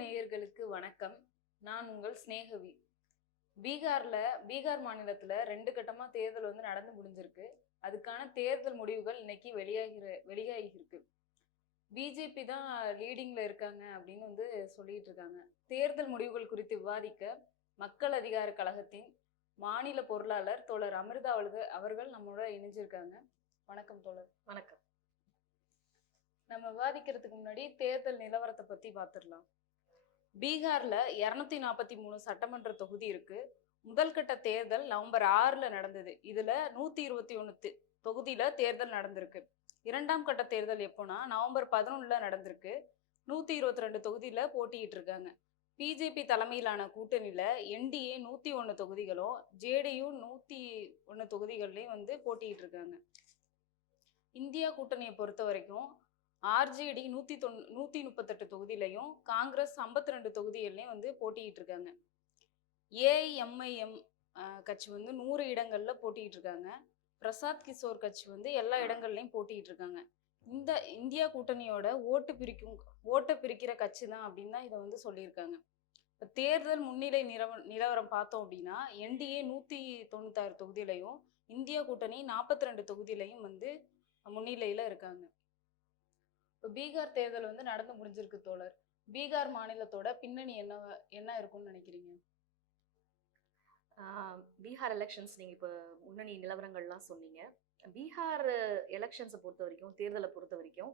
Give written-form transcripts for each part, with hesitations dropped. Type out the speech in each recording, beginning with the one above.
நேயர்களுக்கு வணக்கம். நான் உங்கள் சிநேகவி. பீகார் மாநிலத்துல 2 கட்டமா தேர்தல் நடந்து முடிஞ்சிருக்கு. அதுக்கான தேர்தல் முடிவுகள் இன்னைக்கு வெளியாகிருக்கு. பிஜேபி தான் லீடிங்ல இருக்காங்க அப்படின்னு சொல்லிட்டு இருக்காங்க. தேர்தல் முடிவுகள் குறித்து விவாதிக்க மக்கள் அதிகார கழகத்தின் மாநில பொருளாளர் தோழர் அமிர்தா அவர்கள் நம்மளோட இணைஞ்சிருக்காங்க. வணக்கம் தோழர். வணக்கம். நம்ம விவாதிக்கிறதுக்கு முன்னாடி தேர்தல் நிலவரத்தை பத்தி பார்த்துடலாம். பீகார்ல 243 சட்டமன்ற தொகுதி இருக்கு. முதல் கட்ட தேர்தல் நவம்பர் 6 நடந்தது. இதுல 121 தொகுதியில தேர்தல் நடந்திருக்கு. இரண்டாம் கட்ட தேர்தல் எப்போனா நவம்பர் 11 நடந்திருக்கு. 122 தொகுதியில போட்டியிட்டு இருக்காங்க. பிஜேபி தலைமையிலான கூட்டணியில என்டிஏ 101 தொகுதிகளும் ஜேடியு 101 தொகுதிகள்லயும் போட்டியிட்டு இருக்காங்க. இந்தியா கூட்டணியை பொறுத்த வரைக்கும் ஆர்ஜேடி 138 தொகுதியிலையும் காங்கிரஸ் 52 தொகுதிகள்லையும் போட்டிட்டு இருக்காங்க. ஏஐஎம்ஐஎம் கட்சி 100 இடங்கள்ல போட்டிட்டு இருக்காங்க. பிரசாத் கிஷோர் கட்சி எல்லா இடங்கள்லையும் போட்டிட்டு இருக்காங்க. இந்த இந்தியா கூட்டணியோட ஓட்டு பிரிக்கிற கட்சி தான் அப்படின்னு தான் இதை சொல்லியிருக்காங்க. இப்போ தேர்தல் முன்னிலை நிலவரம் பார்த்தோம் அப்படின்னா என்டிஏ 196 தொகுதியிலையும் இந்தியா கூட்டணி 42 தொகுதியிலையும் முன்னிலையில இருக்காங்க. இப்போ பீகார் தேர்தல் நடந்து முடிஞ்சிருக்கு தோழர். பீகார் மாநிலத்தோட பின்னணி என்ன இருக்கும்னு நினைக்கிறீங்க? பீகார் எலெக்ஷன்ஸ் நீங்கள் இப்போ முன்னணி நிலவரங்கள்லாம் சொன்னீங்க. பீகார் எலெக்ஷன்ஸை பொறுத்த வரைக்கும், தேர்தலை பொறுத்த வரைக்கும்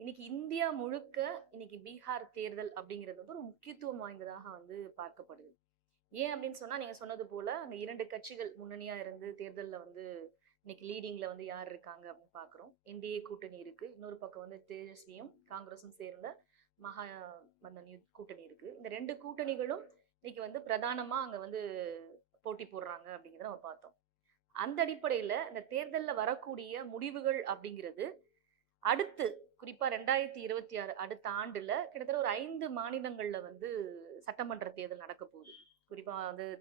இன்னைக்கு இந்தியா முழுக்க இன்னைக்கு பீகார் தேர்தல் அப்படிங்கிறது ஒரு முக்கியத்துவம் வாய்ந்ததாக பார்க்கப்படுது. ஏன் அப்படின்னு சொன்னால், நீங்கள் சொன்னது போல் அங்கே 2 கட்சிகள் முன்னணியாக இருந்து தேர்தலில் இன்னைக்கு லீடிங்ல யார் இருக்காங்க அப்படின்னு பார்க்குறோம். என்டிஏ கூட்டணி இருக்கு. இன்னொரு பக்கம் தேஜஸ்வியும் காங்கிரஸும் சேர்ந்த மகாமந்தன் கூட்டணி இருக்கு. இந்த 2 கூட்டணிகளும் இன்னைக்கு பிரதானமா அங்க போட்டி போடுறாங்க அப்படிங்கிறத நம்ம பார்த்தோம். அந்த அடிப்படையில இந்த தேர்தலில் வரக்கூடிய முடிவுகள் அப்படிங்கிறது அடுத்து குறிப்பா 2026 அடுத்த ஆண்டுல கிட்டத்தட்ட ஒரு 5 மாநிலங்கள்ல சட்டமன்ற தேர்தல் நடக்க போகுது. குறிப்பா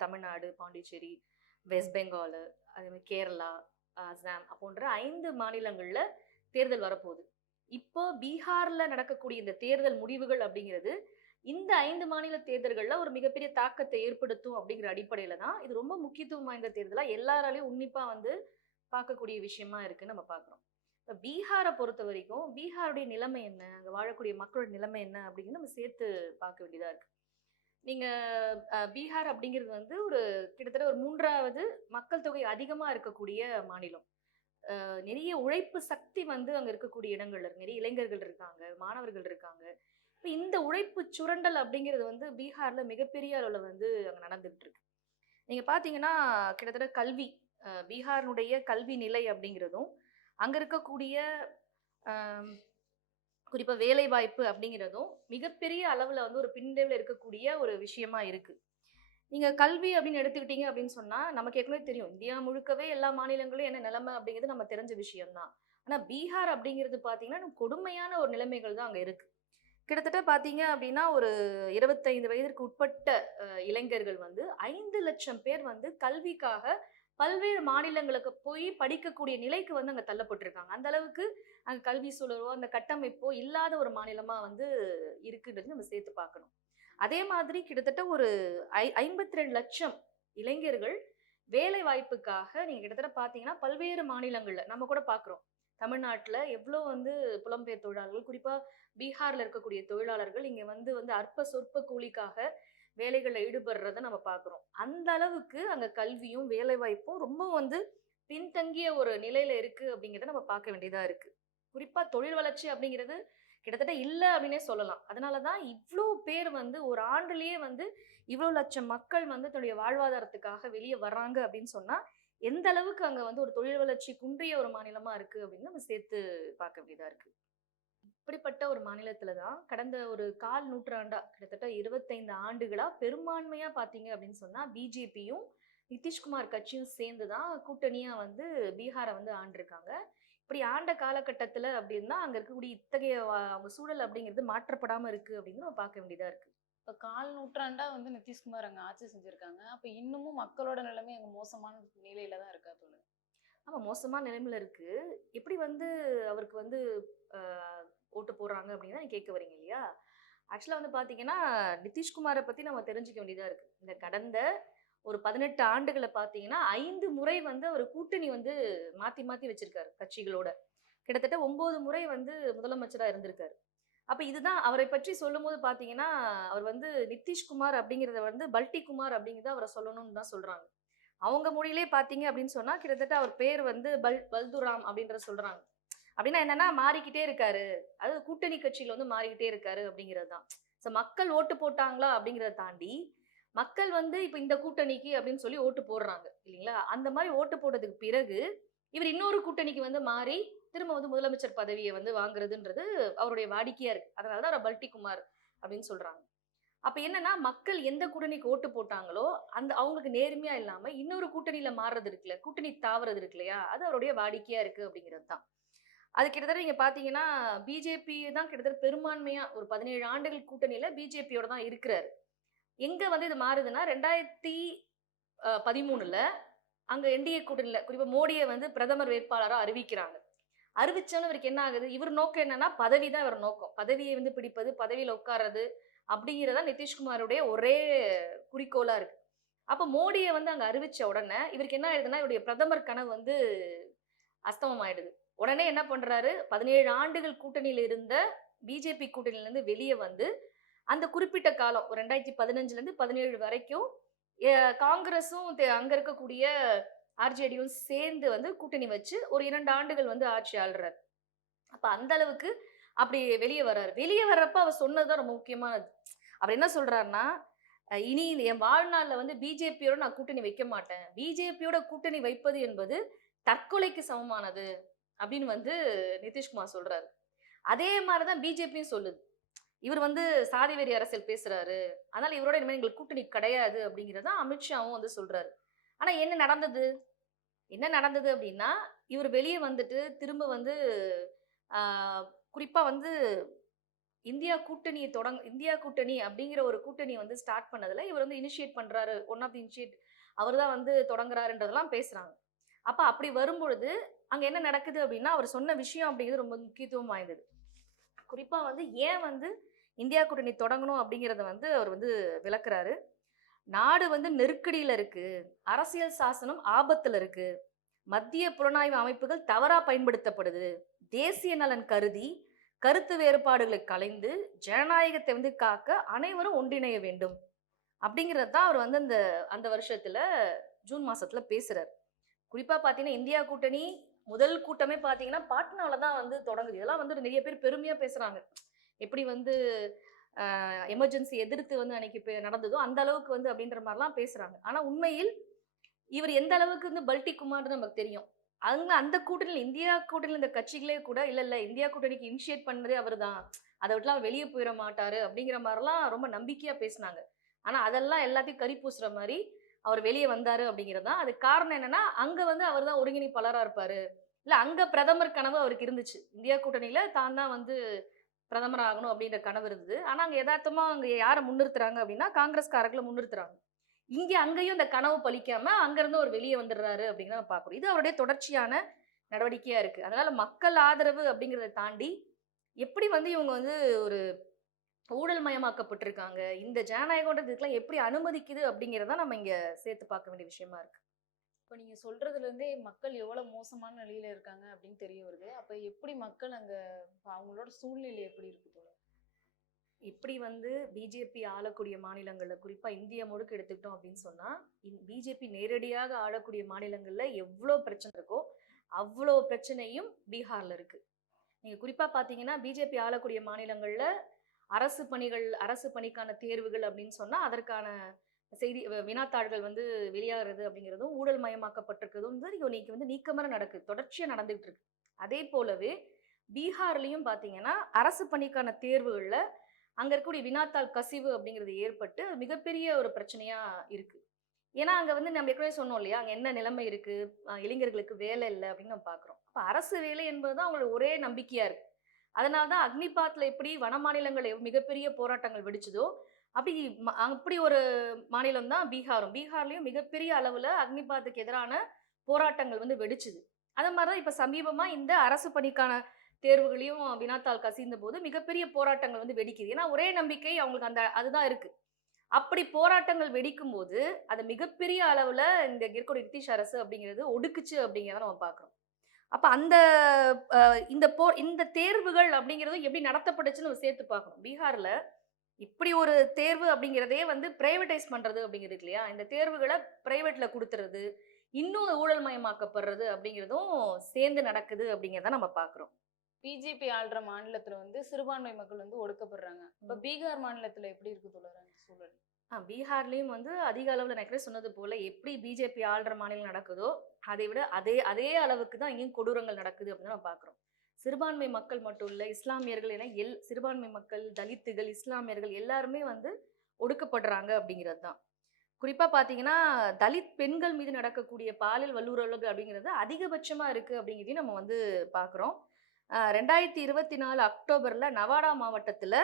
தமிழ்நாடு, பாண்டிச்சேரி, வெஸ்ட் பெங்கால், அதே மாதிரி கேரளா, அசாம் போன்ற 5 மாநிலங்கள்ல தேர்தல் வரப்போகுது. இப்போ பீகார்ல நடக்கக்கூடிய இந்த தேர்தல் முடிவுகள் அப்படிங்கிறது இந்த 5 மாநில தேர்தல்கள்ல ஒரு மிகப்பெரிய தாக்கத்தை ஏற்படுத்தும் அப்படிங்கிற அடிப்படையில தான் இது ரொம்ப முக்கியத்துவம் வாய்ந்த தேர்தலா எல்லாராலையும் உன்னிப்பா பார்க்கக்கூடிய விஷயமா இருக்குன்னு நம்ம பார்க்குறோம். இப்போ பீகாரை பொறுத்த வரைக்கும் பீகாருடைய நிலைமை என்ன, அங்கே வாழக்கூடிய மக்களோட நிலைமை என்ன அப்படிங்கிறது நம்ம சேர்த்து பார்க்க வேண்டியதா இருக்கு. நீங்க பீகார் அப்படிங்கிறது ஒரு கிட்டத்தட்ட ஒரு 3வது மக்கள் தொகை அதிகமா இருக்கக்கூடிய மாநிலம். நிறைய உழைப்பு சக்தி அங்க இருக்கக்கூடிய இடங்கள்ல இருக்கு. நிறைய இளைஞர்கள் இருக்காங்க, மாணவர்கள் இருக்காங்க. இப்போ இந்த உழைப்பு சுரண்டல் அப்படிங்கிறது பீகார்ல மிகப்பெரிய அளவுல அங்க நடந்துகிட்டு இருக்கு. நீங்க பாத்தீங்கன்னா கிட்டத்தட்ட கல்வி, பீகாரினுடைய கல்வி நிலை அப்படிங்கிறதும் அங்க இருக்கக்கூடிய குறிப்பா வேலை வாய்ப்பு அப்படிங்கிறதும் மிகப்பெரிய அளவுல ஒரு பின்னடைவுல இருக்கக்கூடிய ஒரு விஷயமா இருக்கு. நீங்க கல்வி அப்படின்னு எடுத்துக்கிட்டீங்க அப்படின்னு சொன்னா நமக்கு ஏற்கனவே தெரியும், இந்தியா முழுக்கவே எல்லா மாநிலங்களும் என்ன நிலைமை அப்படிங்கிறது நம்ம தெரிஞ்ச விஷயம்தான். ஆனா பீகார் அப்படிங்கிறது பாத்தீங்கன்னா கொடுமையான ஒரு நிலைமைகள் தான் அங்க இருக்கு. கிட்டத்தட்ட பாத்தீங்க அப்படின்னா ஒரு 25 வயதிற்கு உட்பட்ட இளைஞர்கள் 5 லட்சம் பேர் கல்விக்காக பல்வேறு மாநிலங்களுக்கு போய் படிக்கக்கூடிய நிலைக்கு அங்க தள்ளப்பட்டிருக்காங்க. அந்த அளவுக்கு அங்க கல்வி சூழலோ அந்த கட்டமைப்போ இல்லாத ஒரு மாநிலமா இருக்குன்றது நம்ம சேர்த்து பார்க்கணும். அதே மாதிரி கிட்டத்தட்ட ஒரு 52 லட்சம் இளைஞர்கள் வேலை வாய்ப்புக்காக நீங்க கிட்டத்தட்ட பாத்தீங்கன்னா பல்வேறு மாநிலங்கள்ல நம்ம கூட பாக்குறோம். தமிழ்நாட்டுல எவ்வளோ புலம்பெயர் தொழிலாளர்கள், குறிப்பா பீகார்ல இருக்கக்கூடிய தொழிலாளர்கள் இங்க அற்ப சொற்ப கூலிக்காக வேலைகள்ல ஈடுபடுறத நம்ம பாக்குறோம். அந்த அளவுக்கு அங்க கல்வியும் வேலை வாய்ப்பும் ரொம்ப பின்தங்கிய ஒரு நிலையில இருக்கு அப்படிங்கிறத நம்ம பார்க்க வேண்டியதா இருக்கு. குறிப்பா தொழில் வளர்ச்சி அப்படிங்கிறது கிட்டத்தட்ட இல்லை அப்படின்னே சொல்லலாம். அதனாலதான் இவ்வளோ பேர் ஒரு ஆண்டுலயே இவ்வளோ லட்சம் மக்கள் தன்னுடைய வாழ்வாதாரத்துக்காக வெளியே வர்றாங்க அப்படின்னு சொன்னா எந்த அளவுக்கு அங்க ஒரு தொழில் வளர்ச்சி குன்றிய ஒரு மாநிலமா இருக்கு அப்படின்னு நம்ம சேர்த்து பார்க்க வேண்டியதா இருக்கு. இப்படிப்பட்ட ஒரு மாநிலத்துலதான் கடந்த ஒரு 1/4 நூற்றாண்டா கிட்டத்தட்ட 25 ஆண்டுகளா பெரும்பான்மையா பாத்தீங்க அப்படின்னு சொன்னா பிஜேபியும் நிதிஷ்குமார் கட்சியும் சேர்ந்துதான் கூட்டணியா பீகாரை ஆண்டிருக்காங்க. இப்படி ஆண்ட காலகட்டத்துல அப்படின்னா அங்க இருக்கக்கூடிய இத்தகைய அவங்க சூழல் அப்படிங்கிறது மாற்றப்படாம இருக்கு அப்படின்னு நம்ம பார்க்க வேண்டியதா இருக்கு. இப்போ 1/4 நூற்றாண்டா நிதிஷ்குமார் அங்க ஆட்சி செஞ்சிருக்காங்க. அப்ப இன்னமும் மக்களோட நிலைமை அங்க மோசமான நிலையில தான் இருக்கா தோணுது? ஆமா, மோசமான நிலைமையில இருக்கு. எப்படி அவருக்கு ஓட்டு போடுறாங்க அப்படின்னா கேட்க வரீங்க இல்லையா? ஆக்சுவலா வந்து பாத்தீங்கன்னா நிதிஷ்குமாரை பத்தி நம்ம தெரிஞ்சுக்க வேண்டியதா இருக்கு. இந்த கடந்த ஒரு 18 ஆண்டுகள பாத்தீங்கன்னா 5 முறை வந்து அவர் கூட்டணி வந்து மாத்தி மாத்தி வச்சிருக்காரு கட்சிகளோட. கிட்டத்தட்ட 9 முறை வந்து முதலமைச்சரா இருந்திருக்காரு. அப்ப இதுதான் அவரை பற்றி சொல்லும்போது பாத்தீங்கன்னா, அவர் வந்து நிதிஷ்குமார் அப்படிங்கிறத வந்து பல்டி குமார் அப்படிங்கிறத அவர சொல்லணும்னு தான் சொல்றாங்க. அவங்க மொழியிலே பாத்தீங்க அப்படின்னு சொன்னா, கிட்டத்தட்ட அவர் பேர் வந்து பல்துராம் அப்படின்றத சொல்றாங்க. அப்படின்னா என்னன்னா மாறிக்கிட்டே இருக்காரு. அதாவது கூட்டணி கட்சியில வந்து மாறிக்கிட்டே இருக்காரு அப்படிங்கிறது தான். மக்கள் ஓட்டு போட்டாங்களா அப்படிங்கிறத தாண்டி, மக்கள் வந்து இப்ப இந்த கூட்டணிக்கு அப்படின்னு சொல்லி ஓட்டு போடுறாங்க இல்லைங்களா? அந்த மாரி ஓட்டு போட்டதுக்கு பிறகு, இவர் இன்னொரு கூட்டணிக்கு வந்து மாறி, திரும்ப வந்து முதலமைச்சர் பதவிய வந்து வாங்குறதுன்றது அவருடைய வாடிக்கையா இருக்கு. அதனால தான் அவர பல்டி குமார் அப்படின்னு சொல்றாங்க. அப்ப என்னன்னா, மக்கள் எந்த கூட்டணிக்கு ஓட்டு போட்டாங்களோ, அந்த அவங்களுக்கு நேர்மையா இல்லாம இன்னொரு கூட்டணியில மாறுறது இருக்குல்ல, கூட்டணி தாவுறது இருக்கு இல்லையா? அது அவருடைய வாடிக்கையா இருக்கு அப்படிங்கிறது தான். அது கிட்டத்தட்ட நீங்க பார்த்தீங்கன்னா, பிஜேபி தான் கிட்டத்தட்ட பெரும்பான்மையா ஒரு 17 ஆண்டுகள் கூட்டணியில பிஜேபியோட தான் இருக்கிறாரு. எங்க வந்து இது மாறுதுன்னா, 2013ல அங்க என்டிஏ கூட்டணியில குறிப்பா மோடிய வந்து பிரதமர் வேட்பாளரா அறிவிக்கிறாங்க. அறிவிச்சோனே இவருக்கு என்ன ஆகுது? இவர் நோக்கம் என்னன்னா, பதவி தான் இவர் நோக்கம். பதவிய வந்து பிடிப்பது, பதவியில உட்கார்றது அப்படிங்கிறது தான் நிதிஷ்குமாருடைய ஒரே குறிக்கோளா இருக்கு. அப்ப மோடிய வந்து அங்க அறிவிச்ச உடனே, இவருக்கு என்ன ஆயிடுதுன்னா, இவருடைய பிரதமர் கனவு வந்து அஸ்தமமாயிடுது. உடனே என்ன பண்றாரு, 17 ஆண்டுகள் கூட்டணியில இருந்த பிஜேபி கூட்டணியிலருந்து வெளிய வந்து, அந்த குறிப்பிட்ட காலம் ஒரு 2015லேருந்து 17 வரைக்கும் எ காங்கிரஸும் அங்க இருக்கக்கூடிய ஆர்ஜேடியும் சேர்ந்து வந்து கூட்டணி வச்சு ஒரு 2 ஆண்டுகள் வந்து ஆட்சி ஆள்றாரு. அப்ப அந்த அளவுக்கு அப்படி வெளிய வர்றாரு. வெளிய வர்றப்ப அவர் சொன்னது தான் ரொம்ப முக்கியமானது. அவர் என்ன சொல்றாருன்னா, இனி என் வாழ்நாள்ல வந்து பிஜேபியோட நான் கூட்டணி வைக்க மாட்டேன். பிஜேபியோட கூட்டணி வைப்பது என்பது தற்கொலைக்கு சமமானது. அப்படின்னு வந்து நிதிஷ்குமார் சொல்றாரு. அதே மாரி தான் பிஜேபியும் சொல்லுது. இவர் வந்து சாதி வெறி அரசியல் பேசுறாரு. அதனால இவரோட இனிமே எங்களுக்கு கூட்டணி கிடையாது அப்படிங்கிறத அமித்ஷாவும் வந்து சொல்றாரு. ஆனா என்ன நடந்தது? என்ன நடந்தது அப்படின்னா, இவர் வெளிய வந்துட்டு திரும்ப வந்து ஆ குறிப்பா வந்து இந்தியா கூட்டணி அப்படிங்கிற ஒரு கூட்டணி வந்து ஸ்டார்ட் பண்ணதுல இவர் வந்து இனிஷியேட் பண்றாரு. ஒன் ஆஃப் தி இனிஷியேட் அவர் தான் வந்து தொடங்குறாருன்றதெல்லாம் பேசுறாங்க. அப்ப அப்படி வரும்பொழுது, அங்க என்ன நடக்குது அப்படின்னா, அவர் சொன்ன விஷயம் அப்படிங்கிறது ரொம்ப முக்கியத்துவம் வாய்ந்தது. குறிப்பா வந்து ஏன் வந்து இந்தியா கூட்டணி தொடங்கணும் அப்படிங்கிறத வந்து அவர் வந்து விளக்குறாரு. நாடு வந்து நெருக்கடியில இருக்கு. அரசியல் சாசனம் ஆபத்துல இருக்கு. மத்திய புலனாய்வு அமைப்புகள் தவறா பயன்படுத்தப்படுது. தேசிய நலன் கருதி கருத்து வேறுபாடுகளை களைந்து ஜனநாயகத்தை வந்து காக்க அனைவரும் ஒன்றிணைய வேண்டும். அப்படிங்கிறது தான் அவர் வந்து அந்த அந்த வருஷத்துல ஜூன் மாசத்துல பேசுறாரு. குறிப்பா பார்த்தீங்கன்னா, இந்தியா கூட்டணி முதல் கூட்டமே பார்த்தீங்கன்னா, பாட்னால தான் வந்து தொடங்குது. இதெல்லாம் வந்து நிறைய பேர் பெருமையா பேசுறாங்க. எப்படி வந்து எமர்ஜென்சி எதிர்த்து வந்து அன்னைக்கு நடந்ததோ, அந்த அளவுக்கு வந்து அப்படின்ற மாரிலாம் பேசுறாங்க. ஆனா உண்மையில் இவர் எந்த அளவுக்கு வந்து பல்டி குமார்ன்னு நமக்கு தெரியும். அங்க அந்த கூட்டணியில இந்தியா கூட்டணியில இந்த கட்சிகளே கூட, இல்ல இல்ல இந்தியா கூட்டணிக்கு இனிஷியேட் பண்ணதே அவர்தான். அத விட்டுலாம் அவர் வெளிய போயிற மாட்டாரு அப்படிங்கிற மாரிலாம் ரொம்ப நம்பிக்கையா பேசுனாங்க. ஆனா அதெல்லாம் எல்லாத்தையும் கரி பூசுற மாரி அவர் வெளிய வந்தாரு அப்படிங்கிறது தான். அதுக்கு காரணம் என்னன்னா, அங்க வந்து அவர் தான் ஒருங்கிணைப்பாளரா இருப்பாரு. இல்ல அங்க பிரதமர் கனவு அவருக்கு இருந்துச்சு. இந்தியா கூட்டணியில தான் தான் வந்து பிரதமர் ஆகணும் அப்படின்ற கனவு இருந்தது. ஆனா அங்க எதார்த்தமா அங்க யார முன்னிறுத்துறாங்க அப்படின்னா, காங்கிரஸ்காரர்கள முன்னிறுத்துறாங்க. அங்கேயும் அந்த கனவு பலிக்காம அங்கருந்து அவர் வெளிய வந்துடுறாரு அப்படிங்கிறத நம்ம பார்க்கிறோம். இது அவருடைய தொடர்ச்சியான நடவடிக்கையா இருக்கு. அதனால மக்கள் ஆதரவு அப்படிங்கிறத தாண்டி, எப்படி வந்து இவங்க வந்து ஒரு ஊழல் மயமாக்கப்பட்டிருக்காங்க. இந்த ஜனநாயகம்ன்றது இதுக்கெல்லாம் எப்படி அனுமதிக்குது அப்படிங்கிறத நம்ம இங்க சேர்த்து பார்க்க வேண்டிய விஷயமா இருக்கு. இப்ப நீங்க சொல்றதுல இருந்தே மக்கள் எவ்வளவு மோசமான நிலையில இருக்காங்க அப்படின்னு தெரிய வருது. அப்ப எப்படி மக்கள் அங்க அவங்களோட சூழ்நிலை எப்படி இருக்கு தோழர்? எப்படி வந்து பிஜேபி ஆளக்கூடிய மாநிலங்கள்ல, குறிப்பா இந்தியா முழுக்க எடுத்துக்கிட்டோம் அப்படின்னு சொன்னா, பிஜேபி நேரடியாக ஆளக்கூடிய மாநிலங்கள்ல எவ்ளோ பிரச்சனை இருக்கோ, அவ்ளோ பிரச்சனையும் பீகார்ல இருக்கு. நீங்க குறிப்பா பார்த்தீங்கன்னா, பிஜேபி ஆளக்கூடிய மாநிலங்கள்ல அரசு பணிக்கான தேர்வுகள் அப்படின்னு சொன்னா, அதற்கான செய்தி வினாத்தாள்கள் வந்து வெளியாகிறது அப்படிங்கிறதும், ஊழல் மயமாக்கப்பட்டிருக்கிறதும் வந்து இன்னைக்கு வந்து நீக்கமற நடக்குது. தொடர்ச்சியா நடந்துகிட்டு இருக்கு. அதே போலவே பீகார்லயும் பார்த்தீங்கன்னா, அரசு பணிக்கான தேர்வுகள்ல அங்க இருக்கக்கூடிய வினாத்தாள் கசிவு அப்படிங்கிறது ஏற்பட்டு மிகப்பெரிய ஒரு பிரச்சனையா இருக்கு. ஏன்னா, அங்க வந்து நம்ம ஏற்கனவே சொன்னோம் இல்லையா? அங்க என்ன நிலைமை இருக்கு? இளைஞர்களுக்கு வேலை இல்ல அப்படின்னு நம்ம பார்க்குறோம். அப்ப அரசு வேலை என்பது தான் அவங்களோட ஒரே நம்பிக்கையா இருக்கு. அதனால தான் அக்னிபாத்ல எப்படி வட மாநிலங்கள்ல மிகப்பெரிய போராட்டங்கள் வெடிச்சதோ, அப்படி அப்படி ஒரு மாநிலம் தான் பீகாரும். பீகார்லயும் மிகப்பெரிய அளவுல அக்னிபாத்துக்கு எதிரான போராட்டங்கள் வந்து வெடிச்சது. அது மாரி தான் இப்ப சமீபமா இந்த அரசு பணிக்கான தேர்வுகளையும் வினாத்தாள் கசிந்த போது மிகப்பெரிய போராட்டங்கள் வந்து வெடிக்குது. ஏன்னா ஒரே நம்பிக்கை அவங்களுக்கு அதுதான் இருக்கு. அப்படி போராட்டங்கள் வெடிக்கும் போது அது மிகப்பெரிய அளவுல இந்த இருக்கக்கூடிய பிரிட்டிஷ் அரசு அப்படிங்கிறது ஒடுக்குச்சு அப்படிங்கிறத நம்ம பார்க்கிறோம். அப்ப அந்த இந்த தேர்வுகள் அப்படிங்கிறதும் எப்படி நடத்தப்பட்டுச்சுன்னு நம்ம சேர்த்து பார்க்கணும். பீகார்ல இப்படி ஒரு தேர்வு அப்படிங்கிறதே வந்து பிரைவேடைஸ் பண்றது அப்படிங்கிறது இருக்கு இல்லையா? இந்த தேர்வுகள பிரைவேட்ல குடுத்துறது, இன்னும் ஊழல் மயமாக்கப்படுறது அப்படிங்கிறதும் சேர்ந்து நடக்குது அப்படிங்கிறத நம்ம பார்க்கிறோம். பிஜேபி ஆள்ற மாநிலத்துல வந்து சிறுபான்மை மக்கள் வந்து ஒடுக்கப்படுறாங்க. இப்ப பீகார் மாநிலத்துல எப்படி இருக்கு தோழர் அந்த சூழல்? பீகார்லயும் வந்து அதிக அளவுல நான் ஏற்கனவே சொன்னது போல எப்படி பிஜேபி ஆள்ற மாநிலம் நடக்குதோ, அதை விட அதே அளவுக்கு தான் இங்கேயும் கொடூரங்கள் நடக்குது அப்படின்னு நம்ம பார்க்கிறோம். சிறுபான்மை மக்கள் மட்டும் இல்ல, இஸ்லாமியர்கள் என சிறுபான்மை மக்கள், தலித்துகள், இஸ்லாமியர்கள் எல்லாருமே வந்து ஒடுக்கப்படுறாங்க அப்படிங்கிறது தான். குறிப்பா பார்த்தீங்கன்னா, தலித் பெண்கள் மீது நடக்கக்கூடிய பாலியல் வல்லுறவுகள் அப்படிங்கிறது அதிகபட்சமா இருக்கு அப்படிங்கிறதையும் நம்ம வந்து பார்க்குறோம். 2024 அக்டோபர்ல நவாடா மாவட்டத்துல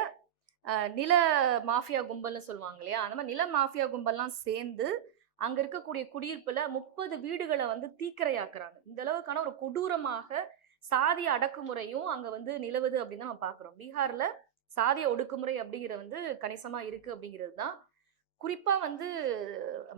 நில மாஃபியா கும்பல்னு சொல்லுவாங்க இல்லையா? அந்த மாரி நில மாஃபியா கும்பல்லாம் சேர்ந்து, அங்க இருக்கக்கூடிய குடியிருப்புல 30 வீடுகள வந்து தீக்கிரையாக்குறாங்க. இந்த அளவுக்கான ஒரு கொடூரமாக சாதிய அடக்குமுறையும் அங்க வந்து நிலவுது அப்படின்னு தான் நம்ம பார்க்குறோம். பீகார்ல சாதிய ஒடுக்குமுறை அப்படிங்கிறது வந்து கணிசமா இருக்கு அப்படிங்கிறது தான். குறிப்பா வந்து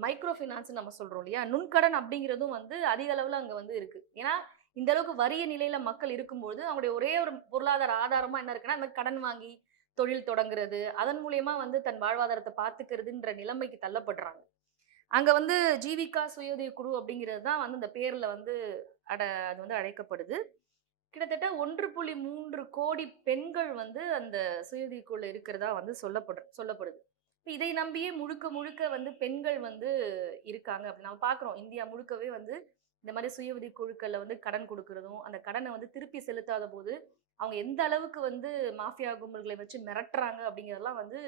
மைக்ரோ ஃபினான்ஸ்ன்னு நம்ம சொல்றோம் இல்லையா? நுண்கடன் அப்படிங்கிறதும் வந்து அதிக அளவுல அங்க வந்து இருக்கு. ஏன்னா, இந்த அளவுக்கு வறிய நிலையில மக்கள் இருக்கும்போது, அவங்களுடைய ஒரே ஒரு பொருளாதார ஆதாரமா என்ன இருக்குன்னா, இந்த மாரி கடன் வாங்கி தொழில் தொடங்குறது, அதன் மூலியமா வந்து தன் வாழ்வாதாரத்த பார்த்துக்கிறதுன்ற நிலைமைக்கு தள்ளப்படுறாங்க. அங்க வந்து ஜீவிகா சுயோதய குழு அப்படிங்கிறது தான் வந்து இந்த பேர்ல வந்து அது வந்து அழைக்கப்படுது. கிட்டத்தட்ட 1.3 கோடி பெண்கள் வந்து அந்த சுயஉதவிக்குழுல இருக்கிறதா வந்து சொல்லப்படுது. இப்ப இதை நம்பியே முழுக்க முழுக்க வந்து பெண்கள் வந்து இருக்காங்க. அப்படி நம்ம பார்க்குறோம். இந்தியா முழுக்கவே வந்து இந்த மாரி சுய உதவி குழுக்கள்ல வந்து கடன் குடுக்குறதும், அந்த கடன வந்து திருப்பி செலுத்தாத போது, அவங்க எந்த அளவுக்கு வந்து மாஃபியா கும்பல்களை வச்சு மிரட்டுறாங்க அப்படிங்கிறதெல்லாம் வந்து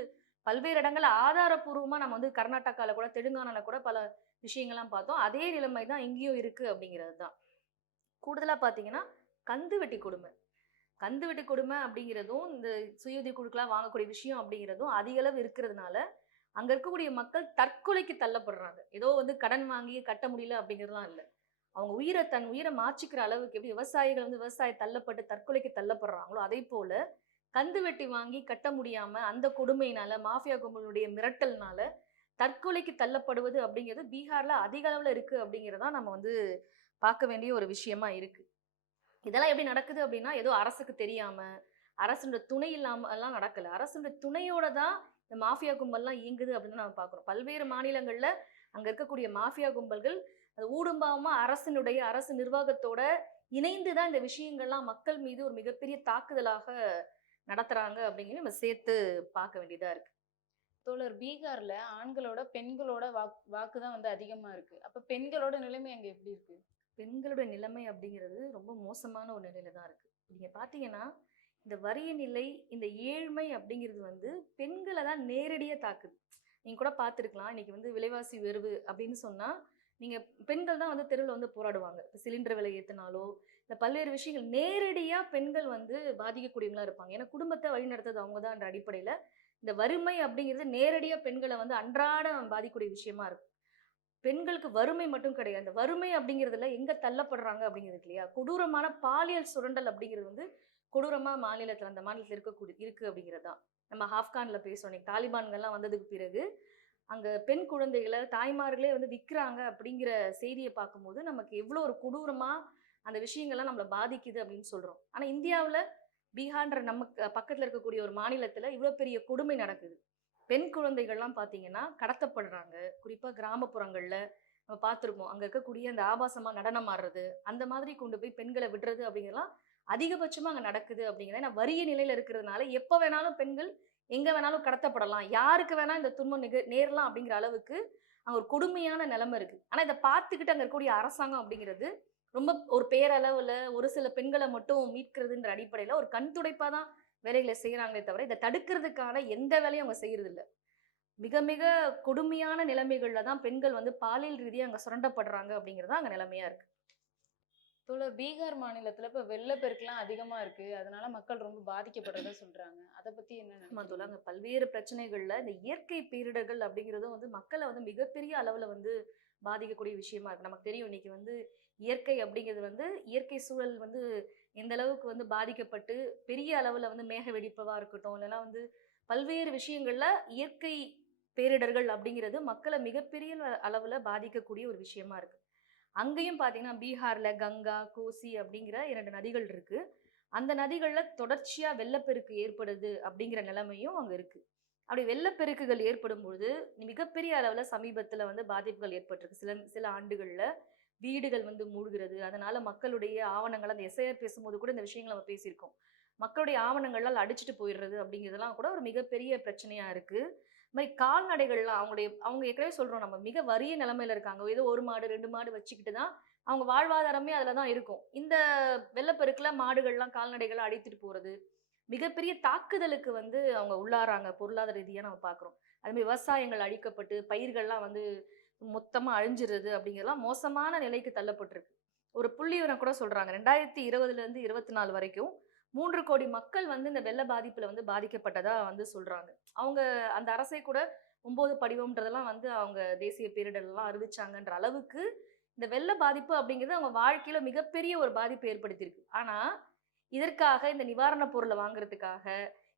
பல்வேறு இடங்கள்ல ஆதாரப்பூர்வமா நம்ம வந்து கர்நாடகால கூட, தெலுங்கானால கூட பல விஷயங்கள்லாம் பார்த்தோம். அதே நிலைமை தான் இங்கேயும் இருக்கு அப்படிங்கிறது தான். கூடுதலா பார்த்தீங்கன்னா, கந்து வெட்டி கொடுமை. கந்து வெட்டி கொடுமை அப்படிங்கிறதும், இந்த சுய உதவி குழுக்கெல்லாம் வாங்கக்கூடிய விஷயம் அப்படிங்கிறதும் அதிக அளவு இருக்கிறதுனால, அங்க இருக்கக்கூடிய மக்கள் தற்கொலைக்கு தள்ளப்படுறாங்க. ஏதோ வந்து கடன் வாங்கி கட்ட முடியல அப்படிங்கிறதுலாம் இல்ல. அவங்க தன் உயிர மாச்சிக்கிற அளவுக்கு எப்படி விவசாயிகள் வந்து தள்ளப்பட்டு தற்கொலைக்கு தள்ளப்படுறாங்களோ, அதேபோல கந்து வெட்டி வாங்கி கட்ட முடியாம, அந்த கொடுமையினால, மாஃபியா கும்பலுடைய மிரட்டல்னால தற்கொலைக்கு தள்ளப்படுவது அப்படிங்கிறது பீகார்ல அதிக அளவுல இருக்கு அப்படிங்கிறத நம்ம வந்து பார்க்க வேண்டிய ஒரு விஷயமா இருக்கு. இதெல்லாம் எப்படி நடக்குது அப்படின்னா, ஏதோ அரசுக்கு தெரியாம, அரசுன்ற துணை இல்லாம எல்லாம் நடக்கல. அரசுன்ற துணையோட தான் இந்த மாஃபியா கும்பல்லாம் இயங்குது அப்படின்னு நம்ம பார்க்குறோம். பல்வேறு மாநிலங்கள்ல அங்க இருக்கக்கூடிய மாஃபியா கும்பல்கள் அது ஊடும்பாவமா அரசு நிர்வாகத்தோட இணைந்து தான் இந்த விஷயங்கள்லாம் மக்கள் மீது ஒரு மிகப்பெரிய தாக்குதலாக நடத்துறாங்க அப்படிங்கிறது நம்ம சேர்த்து பார்க்க வேண்டியதா இருக்கு. தோழர், பீகார்ல ஆண்களோட பெண்களோட வாக்கு தான் வந்து அதிகமா இருக்கு. அப்ப பெண்களோட நிலைமை அங்க எப்படி இருக்கு? பெண்களோட நிலைமை அப்படிங்கிறது ரொம்ப மோசமான ஒரு நிலையில தான் இருக்கு. நீங்க பார்த்தீங்கன்னா, இந்த வறிய நிலை, இந்த ஏழ்மை அப்படிங்கிறது வந்து பெண்கள தான் நேரடியா தாக்குது. நீங்க கூட பார்த்துருக்கலாம். இன்னைக்கு வந்து விலைவாசி உயர்வு அப்படின்னு சொன்னா, நீங்க பெண்கள் தான் வந்து தெருவுல வந்து போராடுவாங்க. இப்ப சிலிண்டர் விலை ஏத்துனாலோ, இல்ல பல்வேறு விஷயங்கள் நேரடியா பெண்கள் வந்து பாதிக்கக்கூடியவங்களா இருப்பாங்க. ஏன்னா குடும்பத்த வழிநடத்துறது அவங்க தான்ற அடிப்படையில, இந்த வறுமை அப்படிங்கிறது நேரடியா பெண்கள வந்து அன்றாடம் பாதிக்கக்கூடிய விஷயமா இருக்கும். பெண்களுக்கு வறுமை மட்டும் கிடையாது. அந்த வறுமை அப்படிங்கிறதுல எங்க தள்ளப்படுறாங்க அப்படிங்கிறது இருக்கு இல்லையா? கொடூரமான பாலியல் சுரண்டல் அப்படிங்கிறது வந்து கொடூரமா அந்த மாநிலத்தில இருக்கு அப்படிங்கிறது தான். நம்ம ஆப்கான்ல பேசுறோம். இன்னைக்கு தாலிபான்கள்லாம் வந்ததுக்கு பிறகு, அங்க பெண் குழந்தைகள தாய்மார்களே வந்து விக்கிறாங்க அப்படிங்கிற செய்திய பார்க்கும்போது, நமக்கு எவ்வளோ ஒரு கொடூரமா அந்த விஷயங்கள்லாம் நம்மள பாதிக்குது அப்படின்னு சொல்றோம். ஆனா இந்தியாவுல பீகார்ன்ற நமக்கு பக்கத்துல இருக்கக்கூடிய ஒரு மாநிலத்தில இவ்வளோ பெரிய கொடுமை நடக்குது. பெண் குழந்தைகள்லாம் பார்த்தீங்கன்னா, கடத்தப்படுறாங்க. குறிப்பா கிராமப்புறங்கள்ல நம்ம பார்த்துருப்போம். அங்க இருக்கக்கூடிய அந்த ஆபாசமா நடனம் ஆடுறது, அந்த மாதிரி கொண்டு போய் பெண்கள விடுறது அப்படிங்கிறதெல்லாம் அதிகபட்சமா அங்க நடக்குது அப்படிங்கிறது. ஏன்னா வறிய நிலையில இருக்கிறதுனால, எப்ப வேணாலும் பெண்கள் எங்க வேணாலும் கடத்தப்படலாம். யாருக்கு வேணா இந்த துன்பம் நேரலாம் அப்படிங்கிற அளவுக்கு அங்க ஒரு கொடுமையான நிலைமை இருக்கு. ஆனா இத பார்த்துக்கிட்டு அங்க இருக்கக்கூடிய அரசாங்கம் அப்படிங்கிறது, ரொம்ப ஒரு பேரளவுல ஒரு சில பெண்கள மட்டும் மீட்கிறதுன்ற அடிப்படையில ஒரு கண் துடைப்பா தான் வேலைகள செய்றாங்களே தவிர, இத தடுக்கிறதுக்கான எந்த வேலையும் அவங்க செய்றதில்ல. மிக மிக கொடுமையான நிலைமைகள்ல தான் பெண்கள் வந்து பாலியல் ரீதியா அங்க சுரண்டப்படுறாங்க அப்படிங்கிறது தான் அங்க நிலைமையா இருக்கு. தோழர், பீகார் மாநிலத்துல இப்ப வெள்ளப்பெருக்குலாம் அதிகமா இருக்கு. அதனால மக்கள் ரொம்ப பாதிக்கப்படுறதா சொல்றாங்க. அத பத்தி என்ன ஆமா தோழா, நினைக்கிறீங்க? அங்க பல்வேறு பிரச்சனைகள்ல இந்த இயற்கை பேரிடர்கள் அப்படிங்கிறதும் வந்து மக்கள வந்து மிகப்பெரிய அளவுல வந்து பாதிக்கக்கூடிய விஷயமா இருக்கு. நமக்கு தெரியும் இன்னைக்கு வந்து இயற்கை அப்படிங்கிறது வந்து இயற்கை சூழல் வந்து எந்த அளவுக்கு வந்து பாதிக்கப்பட்டு பெரிய அளவுல வந்து மேக வெடிப்பவா இருக்கட்டும், இல்லைன்னா வந்து பல்வேறு விஷயங்கள்ல இயற்கை பேரிடர்கள் அப்படிங்கிறது மக்களை மிகப்பெரிய அளவுல பாதிக்கக்கூடிய ஒரு விஷயமா இருக்கு. அங்கேயும் பாத்தீங்கன்னா பீகார்ல கங்கா, கோசி அப்படிங்கிற 2 நதிகள் இருக்கு. அந்த நதிகள்ல தொடர்ச்சியா வெள்ளப்பெருக்கு ஏற்படுது அப்படிங்கிற நிலைமையும் அங்க இருக்கு. அப்படி வெள்ளப்பெருக்குகள் ஏற்படும்பொழுது மிகப்பெரிய அளவுல சமீபத்துல வந்து பாதிப்புகள் ஏற்பட்டிருக்கு. சில சில ஆண்டுகள்ல வீடுகள் வந்து மூழ்கிறது. அதனால மக்களுடைய ஆவணங்கள் அந்த எஸ்ஐஆர் பேசும்போது கூட இந்த விஷயங்கள நம்ம பேசியிருக்கோம். மக்களுடைய ஆவணங்கள்லாம் அடிச்சுட்டு போயிடுறது அப்படிங்கிறதெல்லாம் கூட ஒரு மிகப்பெரிய பிரச்சனையா இருக்கு. இது மாரி கால்நடைகள்லாம் அவங்க ஏற்கனவே சொல்றோம் நம்ம மிக வறிய நிலைமையில இருக்காங்க. ஏதோ 1 மாடு, 2 மாடு வச்சுக்கிட்டு தான் அவங்க வாழ்வாதாரமே அதுல தான் இருக்கும். இந்த வெள்ளப்பெருக்குல மாடுகள்லாம் கால்நடைகள அடித்துட்டு போறது, மிகப்பெரிய தாக்குதலுக்கு வந்து அவங்க உள்ளாறாங்க பொருளாதார ரீதியா நம்ம பார்க்குறோம். அதுமாரி விவசாயங்கள் அழிக்கப்பட்டு, பயிர்கள்லாம் வந்து மொத்தமா அழிஞ்சிருது அப்படிங்கிறதெல்லாம் மோசமான நிலைக்கு தள்ளப்பட்டிருக்கு. ஒரு புள்ளிவிவரம் கூட சொல்றாங்க. 2020லேருந்து 24 வரைக்கும் 3,00,00,000 மக்கள் வந்து இந்த வெள்ள பாதிப்புல வந்து பாதிக்கப்பட்டதா வந்து சொல்றாங்க. அவங்க அந்த அரசே கூட 9 படிவம்ன்றதெல்லாம் வந்து அவங்க தேசிய பேரிடர்லாம் அறிவிச்சாங்கன்ற அளவுக்கு இந்த வெள்ள பாதிப்பு அப்படிங்கிறது அவங்க வாழ்க்கையில மிகப்பெரிய ஒரு பாதிப்பை ஏற்படுத்தியிருக்கு. ஆனா, இதற்காக இந்த நிவாரணப் பொருள வாங்குறதுக்காக,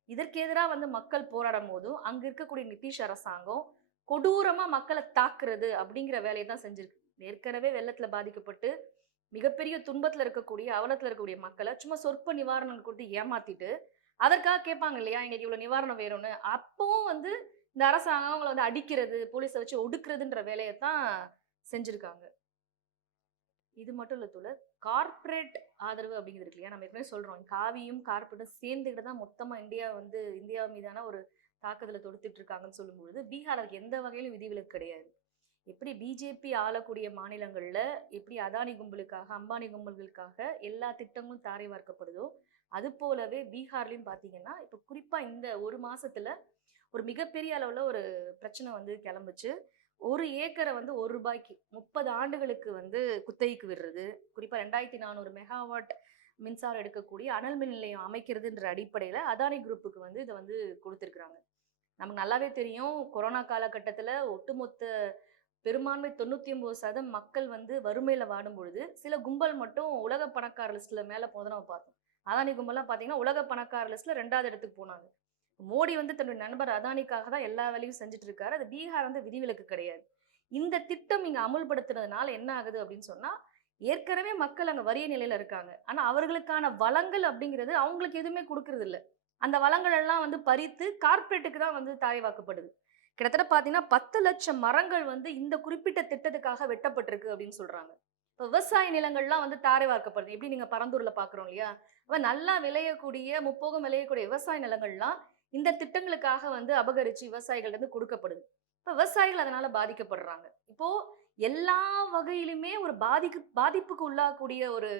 இதற்கு எதிரா வந்து மக்கள் போராடும்போதும், அங்க இருக்கக்கூடிய நிதிஷ் அரசாங்கம் கொடூரமா மக்கள தாக்குறது அப்படிங்கிற வேலைய தான் செஞ்சிருக்கு. ஏற்கனவே வெள்ளத்துல பாதிக்கப்பட்டு, மிகப்பெரிய துன்பத்துல இருக்கக்கூடிய, அவலத்துல இருக்கக்கூடிய மக்கள சும்மா சொற்ப நிவாரணம் குடுத்து ஏமாத்திட்டு, அதற்காக கேட்பாங்க இல்லையா? எங்களுக்கு இவ்வளோ நிவாரணம் வேணும்னு. அப்பவும் வந்து இந்த அரசாங்கம் அவங்கள வந்து அடிக்கிறது, போலீஸ வச்சு ஒடுக்குறதுன்ற வேலைய தான் செஞ்சிருக்காங்க. இது மட்டும் இல்ல தோழர். கார்ப்பரேட் ஆதரவு அப்படிங்கிறது இருக்கு இல்லையா? நம்ம ஏற்கனவே சொல்றோம். காவியும், கார்ப்பரேட்டும் சேர்ந்துக்கிட்டு தான் மொத்தமா இந்தியா மீதான ஒரு தாக்குதல தொடுத்துட்டு இருக்காங்கன்னு சொல்லும்பொழுது, பீகார் அதுக்கு எந்த வகையிலும் விதிவிலக்கு கிடையாது. எப்படி பிஜேபி ஆளக்கூடிய மாநிலங்கள்ல எப்படி அதானி கும்பலுக்காக, அம்பானி கும்பல்களுக்காக எல்லா திட்டங்களும் தாரை வார்க்கப்படுதோ, அது போலவே பீகார்லயும் பார்த்தீங்கன்னா, இப்ப குறிப்பா இந்த 1 மாசத்துல ஒரு மிகப்பெரிய அளவுல ஒரு பிரச்சனை வந்து கிளம்புச்சு. 1 ஏக்கர வந்து ரூ. 1க்கு 30 ஆண்டுகளுக்கு வந்து குத்தகைக்கு விடுறது. குறிப்பா 2400 மெகாவாட் மின்சாரம் எடுக்கக்கூடிய அனல் மின் நிலையம் அமைக்கிறதுன்ற அடிப்படையில அதானி குரூப்புக்கு வந்து இத வந்து குடுத்திருக்கிறாங்க. நமக்கு நல்லாவே தெரியும். கொரோனா காலகட்டத்தில ஒட்டுமொத்த பெரும்பான்மை 99% மக்கள் வந்து வறுமையில வாடும்பொழுது, சில கும்பல் மட்டும் உலக பணக்கார லிஸ்ட்ல மேல போனத நம்ம பார்த்தோம். அதானி கும்பல்லாம் பார்த்தீங்கன்னா, உலக பணக்கார லிஸ்ட்ல 2வது இடத்துக்கு போனாங்க. மோடி வந்து தன்னுடைய நண்பர் அதானிக்காக தான் எல்லா வேலையும் செஞ்சுட்டு இருக்காரு. அது பீகார் வந்து விதிவிலக்கு கிடையாது. இந்த திட்டம் இங்க அமுல்படுத்துனதுனால என்ன ஆகுது அப்படின்னு சொன்னா, ஏற்கனவே மக்கள் அங்க வறிய நிலையில இருக்காங்க. ஆனா அவர்களுக்கான வளங்கள் அப்படிங்கிறது அவங்களுக்கு எதுவுமே குடுக்குறது இல்ல. அந்த வளங்கள் எல்லாம் வந்து பறித்து கார்ப்பரேட்டுக்கு தான் வந்து தாரைவாக்கப்படுது. கிட்டத்தட்ட பார்த்தீங்கன்னா, 10,00,000 மரங்கள் வந்து இந்த குறிப்பிட்ட திட்டத்துக்காக வெட்டப்பட்டிருக்கு அப்படின்னு சொல்றாங்க. இப்ப விவசாய நிலங்கள்லாம் வந்து தாரை வார்க்கப்படுது. எப்படி நீங்க பரந்தூர்ல பார்க்குறோம் இல்லையா? அப்ப நல்லா விளையக்கூடிய, முப்போகம் விளையக்கூடிய விவசாய நிலங்கள்லாம் இந்த திட்டங்களுக்காக வந்து அபகரிச்சு விவசாயிகள்ட்ட குடுக்கப்படுது. இப்ப விவசாயிகள் அதனால பாதிக்கப்படுறாங்க. இப்போ எல்லா வகையிலுமே ஒரு பாதிப்புக்கு உள்ளாகக்கூடிய ஒரு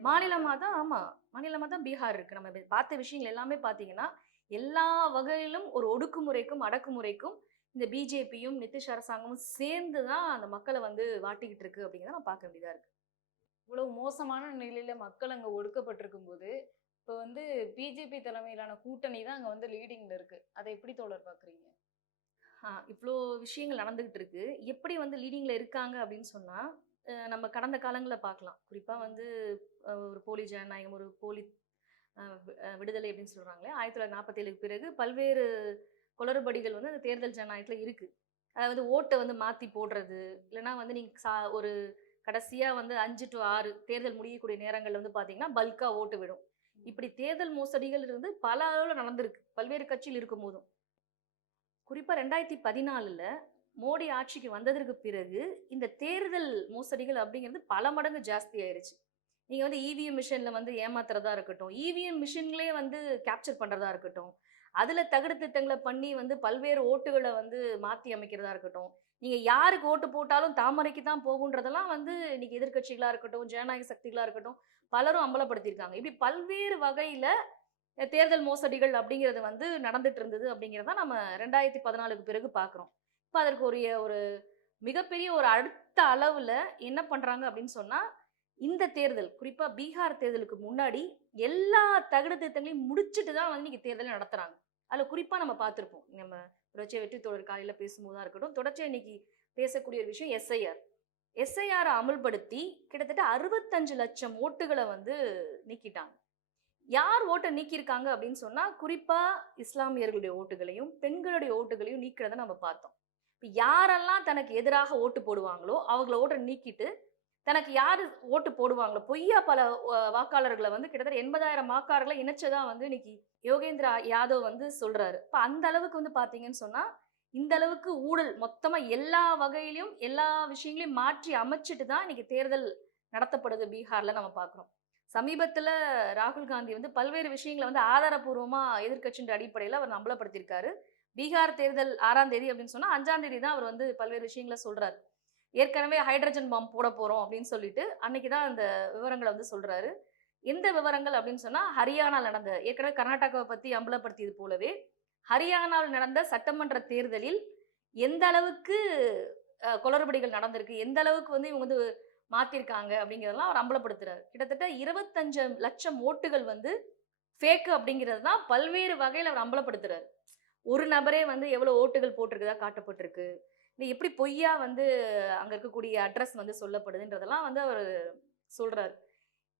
மாநிலமா தான் ஆமா. மாநிலமா தான் பீகார் இருக்கு. நம்ம பார்த்த விஷயங்கள் எல்லாமே பார்த்தீங்கன்னா, எல்லா வகையிலும் ஒரு ஒடுக்குமுறைக்கும், அடக்குமுறைக்கும் இந்த பிஜேபியும், நிதிஷ் அரசாங்கமும் சேர்ந்து தான் அந்த மக்கள வந்து வாட்டிக்கிட்டு இருக்கு அப்படிங்கிறத நம்ம பார்க்க வேண்டியதா இருக்கு. இவ்வளவு மோசமான நிலையில மக்கள் அங்க ஒடுக்கப்பட்டிருக்கும்போது, இப்ப வந்து பிஜேபி தலைமையிலான கூட்டணி தான் அங்க வந்து லீடிங்ல இருக்கு. அத எப்படி தோழர் பார்க்குறீங்க? இவ்ளோ விஷயங்கள் நடந்துகிட்டு இருக்கு. எப்படி வந்து லீடிங்ல இருக்காங்க அப்படின்னு சொன்னா, நம்ம கடந்த காலங்கள்ல பார்க்கலாம். குறிப்பா வந்து ஒரு போலி ஜனநாயகம், ஒரு போலி விடுதலை அப்படின்னு சொல்றாங்களே, 1947க்கு பிறகு பல்வேறு குளறுபடிகள் வந்து அந்த தேர்தல் ஜனநாயகத்துல இருக்கு. அதாவது ஓட்ட வந்து மாத்தி போடுறது, இல்லன்னா வந்து நீங்க ஒரு கடைசியா வந்து 5 டூ 6 தேர்தல் முடியக்கூடிய நேரங்கள்ல வந்து பார்த்தீங்கன்னா, பல்க்கா ஓட்டு விடும். இப்படி தேர்தல் மோசடிகள் இருந்து பல அளவுல நடந்திருக்கு. பல்வேறு கட்சியில் இருக்கும்போதும். குறிப்பா 2014ல மோடி ஆட்சிக்கு வந்ததற்கு பிறகு, இந்த தேர்தல் மோசடிகள் அப்படிங்கிறது பல மடங்கு ஜாஸ்தி ஆயிருச்சு. நீங்க வந்து இவிஎம் மிஷின்ல வந்து ஏமாத்துறதா இருக்கட்டும், இவிஎம் மிஷின்லயே வந்து கேப்சர் பண்றதா இருக்கட்டும், அதுல தகுடு திட்டங்கள பண்ணி வந்து பல்வேறு ஓட்டுகள வந்து மாத்தி அமைக்கிறதா இருக்கட்டும், நீங்க யாருக்கு ஓட்டு போட்டாலும் தாமரைக்கு தான் போகுன்றதெல்லாம் வந்து இன்னைக்கு எதிர்க்கட்சிகளா இருக்கட்டும், ஜனநாயக சக்திகளா இருக்கட்டும், பலரும் அம்பலப்படுத்தியிருக்காங்க. இப்படி பல்வேறு வகையில தேர்தல் மோசடிகள் அப்படிங்கிறது வந்து நடந்துட்டு இருந்தது அப்படிங்கிறத நம்ம 2014க்கு பிறகு பார்க்குறோம். இப்ப அதற்கு ஒரு மிகப்பெரிய ஒரு அடுத்த அளவுல என்ன பண்றாங்க அப்படின்னு சொன்னா, இந்த தேர்தல் குறிப்பா பீகார் தேர்தலுக்கு முன்னாடி எல்லா தகுடு திருத்தங்களையும் முடிச்சுட்டு தான் வந்து இன்னைக்கு தேர்தலே நடத்துறாங்க. அதுல குறிப்பா நம்ம பார்த்திருப்போம். நம்ம தொடர்ச்சியா வெற்றி தோழர் காலையில பேசும்போதா இருக்கட்டும், தொடர்ச்சியா இன்னைக்கு பேசக்கூடிய ஒரு விஷயம் எஸ்ஐஆர். எஸ்ஐஆர அமல்படுத்தி கிட்டத்தட்ட 65,00,000 ஓட்டுகள வந்து நீக்கிட்டாங்க. யார் ஓட்டை நீக்கியிருக்காங்க அப்படின்னு சொன்னா குறிப்பா இஸ்லாமியர்களுடைய ஓட்டுகளையும் பெண்களுடைய ஓட்டுகளையும் நீக்கிறத நம்ம பார்த்தோம். இப்ப யாரெல்லாம் தனக்கு எதிராக ஓட்டு போடுவாங்களோ அவங்கள ஓட்டை நீக்கிட்டு தனக்கு யாரு ஓட்டு போடுவாங்களோ பொய்யா பல வாக்காளர்களை வந்து கிட்டத்தட்ட 80,000 வாக்காளர்களை இணைச்சதா வந்து இன்னைக்கு யோகேந்திரா யாதவ் வந்து சொல்றாரு. இப்ப அந்த அளவுக்கு வந்து பாத்தீங்கன்னு சொன்னா இந்த அளவுக்கு ஊழல் மொத்தமா எல்லா வகையிலும் எல்லா விஷயங்களையும் மாற்றி அமைச்சிட்டு தான் இன்னைக்கு தேர்தல் நடத்தப்படுது பீகார்ல நம்ம பார்க்கிறோம். சமீபத்துல ராகுல் காந்தி வந்து பல்வேறு விஷயங்களை வந்து ஆதாரப்பூர்வமா எதிர்க்கட்சின்ற அடிப்படையில அவர் அம்பலப்படுத்தியிருக்காரு. பீகார் தேர்தல் 6ஆம் தேதி அப்படின்னு சொன்னா 5ஆம் தேதி தான் அவர் வந்து பல்வேறு விஷயங்களை சொல்றாரு. ஏற்கனவே ஹைட்ரஜன் பாம் போட போறோம் அப்படின்னு சொல்லிட்டு அன்னைக்கு தான் அந்த விவரங்களை வந்து சொல்றாரு. எந்த விவரங்கள் அப்படின்னு சொன்னா ஹரியானால நடந்த ஏற்கனவே கர்நாடகாவை பத்தி அம்பலப்படுத்தியது போலவே ஹரியானாவில் நடந்த சட்டமன்ற தேர்தலில் எந்த அளவுக்கு குளறுபடிகள் நடந்திருக்கு, எந்த அளவுக்கு வந்து இவங்க வந்து மாத்திருக்காங்க அப்படிங்கிறதெல்லாம் அவர் அம்பலப்படுத்துறாரு. கிட்டத்தட்ட 25 லட்சம் ஓட்டுகள் வந்து ஃபேக் அப்படிங்கிறது தான் பல்வேறு வகையில் அவர் அம்பலப்படுத்துறாரு. ஒரு நபரே வந்து எவ்வளவு ஓட்டுகள் போட்டிருக்கதா காட்டப்பட்டிருக்கு, இல்லை எப்படி பொய்யா வந்து அங்க இருக்கக்கூடிய அட்ரஸ் வந்து சொல்லப்படுதுன்றதெல்லாம் வந்து அவர் சொல்றாரு.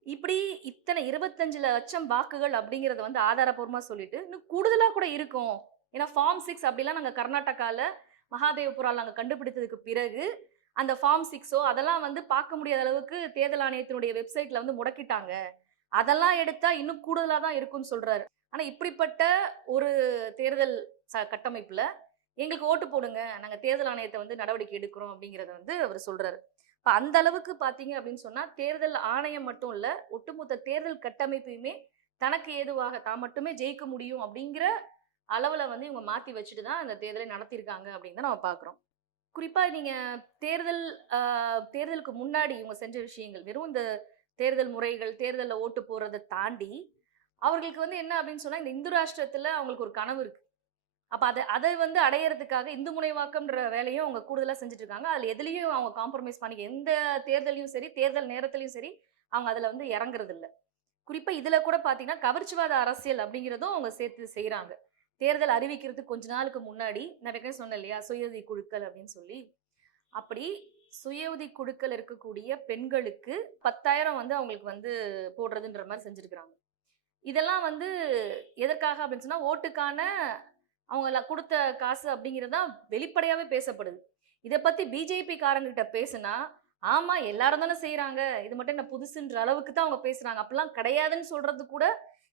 இப்படி இத்தனை 25 லட்சம் வாக்குகள் அப்படிங்கறத வந்து ஆதாரப்பூர்வமா சொல்லிட்டு இன்னும் கூடுதலா கூட இருக்கும். ஏன்னா ஃபார்ம் 6 அப்படிலாம் நாங்க கர்நாடகால மகாதேவபுரால நாங்க கண்டுபிடித்ததுக்கு பிறகு அந்த ஃபார்ம் 6ஓ அதெல்லாம் வந்து பார்க்க முடியாத அளவுக்கு தேர்தல் ஆணையத்தினுடைய வெப்சைட்ல வந்து முடக்கிட்டாங்க. அதெல்லாம் எடுத்தா இன்னும் கூடுதலா தான் இருக்கும்னு சொல்றாரு. ஆனா இப்படிப்பட்ட ஒரு தேர்தல் கட்டமைப்புல எங்களுக்கு ஓட்டு போடுங்க, நாங்க தேர்தல் ஆணையத்தை வந்து நடவடிக்கை எடுக்கிறோம் அப்படிங்கறத வந்து அவர் சொல்றாரு. இப்ப அந்த அளவுக்கு பாத்தீங்க அப்படின்னு சொன்னா தேர்தல் ஆணையம் மட்டும் இல்ல, ஒட்டுமொத்த தேர்தல் கட்டமைப்பையுமே தனக்கு ஏதுவாக தான் மட்டுமே ஜெயிக்க முடியும் அப்படிங்கிற அளவுல வந்து இவங்க மாத்தி வச்சுட்டு தான் அந்த தேர்தலை நடத்தியிருக்காங்க அப்படின்னு தான் நம்ம பாக்குறோம். குறிப்பா நீங்க தேர்தல் தேர்தலுக்கு முன்னாடி இவங்க செஞ்ச விஷயங்கள் வெறும் இந்த தேர்தல் முறைகள், தேர்தல்ல ஓட்டு போறதை தாண்டி அவர்களுக்கு வந்து என்ன அப்படின்னு சொன்னா இந்த இந்து ராஷ்டிரத்துல அவங்களுக்கு ஒரு கனவு இருக்கு. அப்ப அதை வந்து அடையறதுக்காக இந்து முனைவாக்கம்ன்ற வேலையும் அவங்க கூடுதலா செஞ்சுட்டு இருக்காங்க. அதுல எதுலயும் அவங்க காம்ப்ரமைஸ் பண்ணிக்க எந்த தேர்தலையும் சரி, தேர்தல் நேரத்திலயும் சரி, அவங்க அதுல வந்து இறங்குறது இல்ல. குறிப்பா இதுல கூட பாத்தீங்கன்னா கவர்ச்சிவாத அரசியல் அப்படிங்கிறதும் அவங்க சேர்த்து செய்யறாங்க. தேர்தல் அறிவிக்கிறதுக்கு கொஞ்ச நாளுக்கு முன்னாடி நான் ஏற்கனவே சொன்னேன் இல்லையா, சுயஉதவி குழுக்கள் அப்படின்னு சொல்லி. அப்படி சுயஉதவி குழுக்கள் இருக்கக்கூடிய பெண்களுக்கு 10,000 வந்து அவங்களுக்கு வந்து போடுறதுன்ற மாதிரி செஞ்சிருக்கிறாங்க. இதெல்லாம் வந்து எதற்காக அப்படின்னு சொன்னா ஓட்டுக்கான அவங்க குடுத்த காசு அப்படிங்கிறது தான் வெளிப்படையாவே பேசப்படுது. இத பத்தி பிஜேபி காரங்ககிட்ட பேசுனா, ஆமா எல்லாரும் தானே செய்றாங்க, இது மட்டும் என்ன புதுசுன்ற அளவுக்கு தான் அவங்க பேசுறாங்க. அப்படிலாம் கிடையாதுன்னு சொல்றது கூட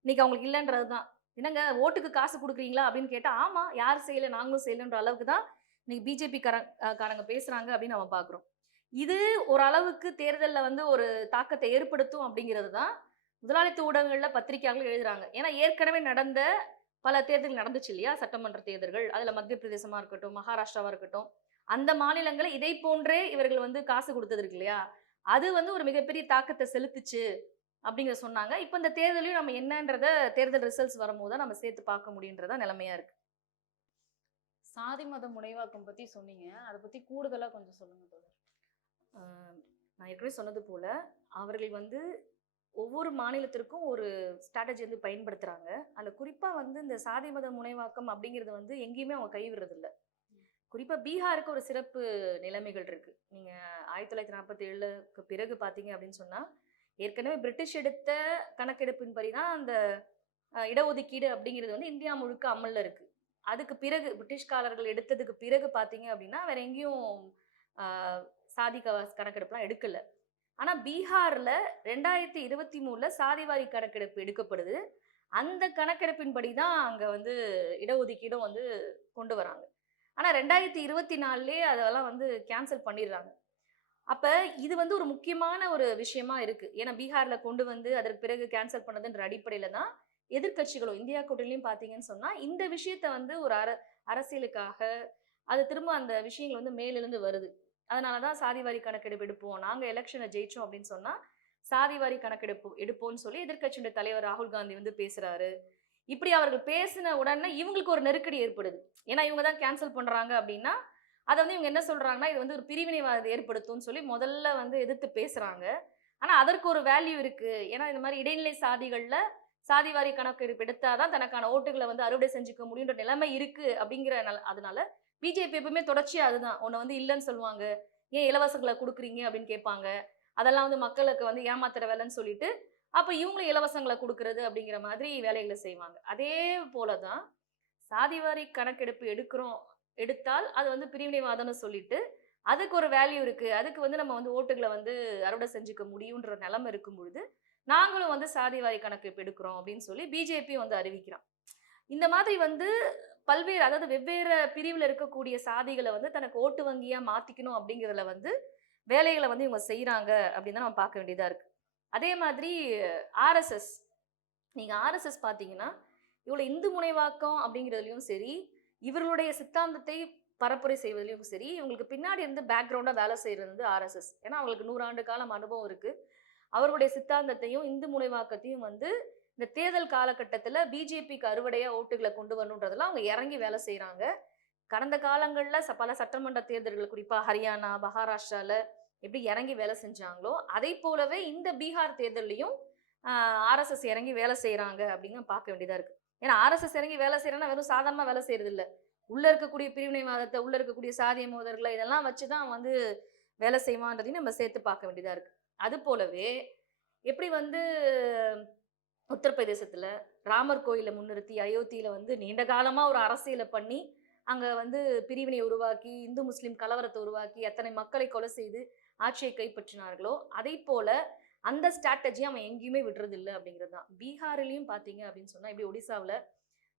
இன்னைக்கு அவங்களுக்கு இல்லன்றது தான். என்னங்க ஓட்டுக்கு காசு குடுக்குறீங்களா அப்படின்னு கேட்டா, ஆமா யார் செய்யல நாங்களும் செய்யலன்ற அளவுக்கு தான் இன்னைக்கு பிஜேபி காரங்க பேசுறாங்க அப்படின்னு நம்ம பார்க்கிறோம். இது ஒரு அளவுக்கு தேர்தல்ல வந்து ஒரு தாக்கத்தை ஏற்படுத்தும் அப்படிங்கிறது தான் முதலாளித்துவ ஊடகங்கள்ல பத்திரிகையாளர்கள் எழுதுறாங்க. ஏன்னா ஏற்கனவே நடந்த பல தேர்தல் நடந்துச்சு இல்லையா, சட்டமன்ற தேர்தல்கள். அதுல மத்திய பிரதேசமா இருக்கட்டும், மகாராஷ்டிராவா இருக்கட்டும், அந்த மாநிலங்கள இதை போன்றே இவர்கள் வந்து காசு குடுத்தது இருக்கு இல்லையா, அது வந்து ஒரு மிகப்பெரிய தாக்கத்த செலுத்துச்சு அப்படிங்கிறத சொன்னாங்க. இப்ப இந்த தேர்தலையும் நம்ம என்னன்றத தேர்தல் ரிசல்ட்ஸ் வரும்போது தான் நம்ம சேர்த்து பார்க்க முடியுன்றதா நிலைமையா இருக்கு. சாதி மத முனைவாக்கம் பத்தி சொன்னீங்க. அத பத்தி கூடுதலா கொஞ்சம் சொல்லுங்க தோழர். ஆ, நான் ஏற்கனவே சொன்னது போல, அவர்கள் வந்து ஒவ்வொரு மாநிலத்திற்கும் ஒரு ஸ்ட்ராட்டஜி வந்து பயன்படுத்துறாங்க. அதுல குறிப்பா வந்து இந்த சாதி மத முனைவாக்கம் அப்படிங்கிறது வந்து எங்கேயுமே அவங்க கைவிடுறது இல்ல. குறிப்பா பீகாருக்கு ஒரு சிறப்பு நிலைமைகள் இருக்கு. நீங்க 1947க்கு பிறகு பாத்தீங்க அப்படின்னு சொன்னா, ஏற்கனவே பிரிட்டிஷ் எடுத்த கணக்கெடுப்பின்படி தான் அந்த இடஒதுக்கீடு அப்படிங்கிறது வந்து இந்தியா முழுக்க அமல்ல இருக்கு. அதுக்கு பிறகு பிரிட்டிஷ்காரர்கள் எடுத்ததுக்கு பிறகு பாத்தீங்க அப்படின்னா, வேற எங்கேயும் ஆ சாதி கணக்கெடுப்புலாம் எடுக்கல. ஆனா பீகார்ல 2023ல சாதிவாரி கணக்கெடுப்பு எடுக்கப்படுது. அந்த கணக்கெடுப்பின்படி தான் அங்க வந்து இடஒதுக்கீடும் வந்து கொண்டு வராங்க. ஆனா 2024லயே அதெல்லாம் வந்து கேன்சல் பண்ணிடுறாங்க. அப்ப இது வந்து ஒரு முக்கியமான ஒரு விஷயமா இருக்கு. ஏன்னா பீகார்ல கொண்டு வந்து அதற்கு பிறகு கேன்சல் பண்ணதுன்ற அடிப்படையில தான் எதிர்க்கட்சிகளும் இந்தியா கூட்டணியிலும் பார்த்தீங்கன்னு சொன்னா, இந்த விஷயத்த வந்து ஒரு அரசியலுக்காக அது திரும்ப அந்த விஷயங்கள் வந்து மேலெழுந்து வருது. அதனால தான் சாதிவாரி கணக்கெடுப்பு எடுப்போம். நாங்க எலக்ஷன்ல ஜெயிச்சோம் அப்படின்னு சொன்னா, சாதிவாரி கணக்கெடுப்பு எடுப்போம்ன்னு சொல்லி எதிர்க்கட்சியினுடைய தலைவர் ராகுல் காந்தி வந்து பேசுறாரு. இப்படி அவர்கள் பேசின உடனே இவங்களுக்கு ஒரு நெருக்கடி ஏற்படுது. ஏன்னா இவங்க தான் கேன்சல் பண்றாங்க அப்படின்னா, அத வந்து இவங்க என்ன சொல்றாங்கன்னா, இது வந்து ஒரு பிரிவினைவாதத்தை ஏற்படுத்தும்னு சொல்லி முதல்ல வந்து எதிர்த்து பேசுறாங்க. ஆனா அதற்கு ஒரு வேல்யூ இருக்கு. ஏன்னா இந்த மாதிரி இடைநிலை சாதிகள்ல சாதிவாரி கணக்கெடுப்பு எடுத்தா தான் தனக்கான ஓட்டுகள வந்து அறுவடை செஞ்சுக்க முடியுன்ற நிலைமை இருக்கு அப்படிங்கிற அதனால பிஜேபி எப்பவுமே தொடர்ச்சியா அதுதான். உன்ன வந்து இல்லன்னு சொல்லுவாங்க. ஏன் இலவசங்கள குடுக்குறீங்க அப்படின்னு கேட்பாங்க. அதெல்லாம் வந்து மக்களுக்கு வந்து ஏமாத்துற வேலைன்னு சொல்லிட்டு, அப்ப இவங்களும் இலவசங்களை கொடுக்கறது அப்படிங்கிற மாதிரி வேலைகளை செய்வாங்க. அதே போலதான் சாதிவாரி கணக்கெடுப்பு எடுத்தால் அது வந்து பிரிவினைவாதம்னு சொல்லிட்டு அதுக்கு ஒரு வேல்யூ இருக்கு, அதுக்கு வந்து நம்ம வந்து ஓட்டுகளை வந்து அறுவடை செஞ்சுக்க முடியுன்ற நிலைமை இருக்கும் பொழுது நாங்களும் வந்து சாதிவாரி கணக்கெடுப்பு எடுக்கிறோம் அப்படின்னு சொல்லி பிஜேபி வந்து அறிவிக்கிறான். இந்த மாதிரி வந்து பல்வேறு, அதாவது வெவ்வேறு பிரிவில் இருக்கக்கூடிய சாதிகளை வந்து தனக்கு ஓட்டு வங்கியா மாத்திக்கணும் அப்படிங்கிறதுல வந்து வேலைகளை வந்து இவங்க செய்யறாங்க அப்படின்னு தான் நம்ம பார்க்க வேண்டியதா இருக்கு. அதே மாதிரி ஆர்எஸ்எஸ், நீங்க ஆர்எஸ்எஸ் பாத்தீங்கன்னா இவ்வளவு இந்து முனைவாக்கம் அப்படிங்கிறதுலயும் சரி, இவர்களுடைய சித்தாந்தத்தை பரப்புரை செய்வதிலும் சரி, இவங்களுக்கு பின்னாடி இருந்து பேக்ரவுண்டா வேலை செய்யறது வந்து ஆர்எஸ்எஸ். ஏன்னா அவங்களுக்கு 100 ஆண்டு காலம் அனுபவம் இருக்கு. அவர்களுடைய சித்தாந்தத்தையும் இந்து முனைவாக்கத்தையும் வந்து இந்த தேர்தல் காலகட்டத்துல பிஜேபிக்கு அறுவடையா ஓட்டுகளை கொண்டு வரணுன்றதெல்லாம் அவங்க இறங்கி வேலை செய்யறாங்க. கடந்த காலங்கள்ல பல சட்டமன்ற தேர்தல்கள், குறிப்பா ஹரியானா, மகாராஷ்டிரால எப்படி இறங்கி வேலை செஞ்சாங்களோ அதை போலவே இந்த பீகார் தேர்தலையும் ஆர்எஸ்எஸ் இறங்கி வேலை செய்யறாங்க அப்படின்னு பார்க்க வேண்டியதா இருக்கு. ஏன்னா ஆர்எஸ்எஸ் இறங்கி வேலை செய்யறேன்னா வெறும் சாதாரணமா வேலை செய்யறது இல்ல. உள்ள இருக்கக்கூடிய பிரிவினைவாதத்தை, உள்ள இருக்கக்கூடிய சாதிய மோதல்களை இதெல்லாம் வச்சுதான் வந்து வேலை செய்வான்றதையும் நம்ம சேர்த்து பார்க்க வேண்டியதா இருக்கு. அது போலவே எப்படி வந்து உத்தரப்பிரதேசத்துல ராமர் கோயிலை முன்னிறுத்தி அயோத்தியில வந்து நீண்ட காலமா ஒரு அரசியலை பண்ணி அங்க வந்து பிரிவினை உருவாக்கி, இந்து முஸ்லிம் கலவரத்தை உருவாக்கி அத்தனை மக்களை கொலை செய்து ஆட்சியை கைப்பற்றினார்களோ அதை போல அந்த ஸ்ட்ராட்டஜி அவன் எங்கேயுமே விடுறது இல்லை அப்படிங்கிறது தான். பீகாரிலையும் பார்த்தீங்க அப்படின்னு சொன்னா இப்படி ஒடிசாவில்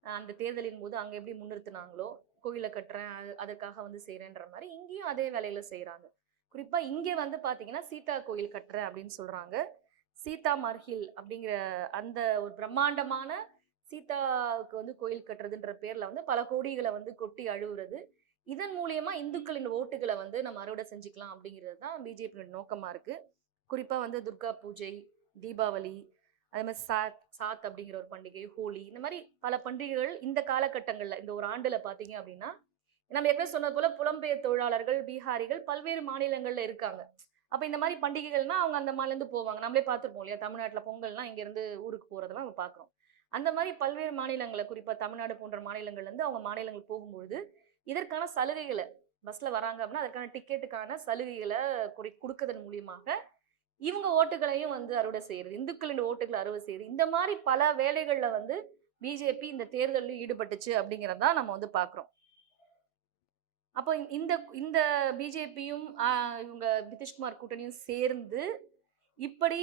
அந்த தேர்தலின் போது அங்கே எப்படி முன்னிறுத்தினாங்களோ கோயிலை கட்டுறேன் அதற்காக வந்து செய்கிறேன்ற மாதிரி இங்கேயும் அதே வேலையில் செய்கிறாங்க. குறிப்பாக இங்கே வந்து பார்த்தீங்கன்னா சீதா கோயில் கட்டுறேன் அப்படின்னு சொல்கிறாங்க. சீதா மர்ஹில் அப்படிங்கிற அந்த ஒரு பிரம்மாண்டமான சீதாவுக்கு வந்து கோயில் கட்டுறதுன்ற பேரில் வந்து பல கோடிகளை வந்து கொட்டி அழுவுறது, இதன் மூலியமா இந்துக்களின் ஓட்டுகளை வந்து நம்ம அறுவடை செஞ்சுக்கலாம் அப்படிங்கிறது தான் பிஜேபியோட நோக்கமாக இருக்குது. குறிப்பாக வந்து துர்கா பூஜை, தீபாவளி, அதே மாதிரி சாத் அப்படிங்கிற ஒரு பண்டிகை, ஹோலி, இந்த மாதிரி பல பண்டிகைகள் இந்த காலகட்டங்களில் இந்த ஒரு ஆண்டில் பார்த்தீங்க அப்படின்னா நம்ம ஏற்கனவே சொன்னது போல புலம்பெயர் தொழிலாளர்கள், பீகாரிகள் பல்வேறு மாநிலங்களில் இருக்காங்க. அப்போ இந்த மாதிரி பண்டிகைகள்னா அவங்க அந்த மாநிலேருந்து போவாங்க. நம்மளே பார்த்துருப்போம் இல்லையா, தமிழ்நாட்டில் பொங்கல்னா இங்கேருந்து ஊருக்கு போகிறதெல்லாம் நம்ம பார்க்குறோம். அந்த மாதிரி பல்வேறு மாநிலங்களில், குறிப்பாக தமிழ்நாடு போன்ற மாநிலங்கள்லேருந்து அவங்க மாநிலங்கள் போகும்பொழுது இதற்கான சலுகைகளை, பஸ்ஸில் வராங்க அப்படின்னா அதற்கான டிக்கெட்டுக்கான சலுகைகளை கொடுக்கறதன் மூலியமாக இவங்க ஓட்டுகளையும் வந்து அறுவடை செய்யறது, இந்துக்களின் ஓட்டுகளை அறுவடை செய்யறது, இந்த மாதிரி பல வேலைகள்ல வந்து பிஜேபி இந்த தேர்தலில் ஈடுபட்டுச்சு அப்படிங்கிறதா நம்ம வந்து பார்க்குறோம். அப்போ இந்த இந்த பிஜேபியும் இவங்க நிதிஷ்குமார் கூட்டணியும் சேர்ந்து இப்படி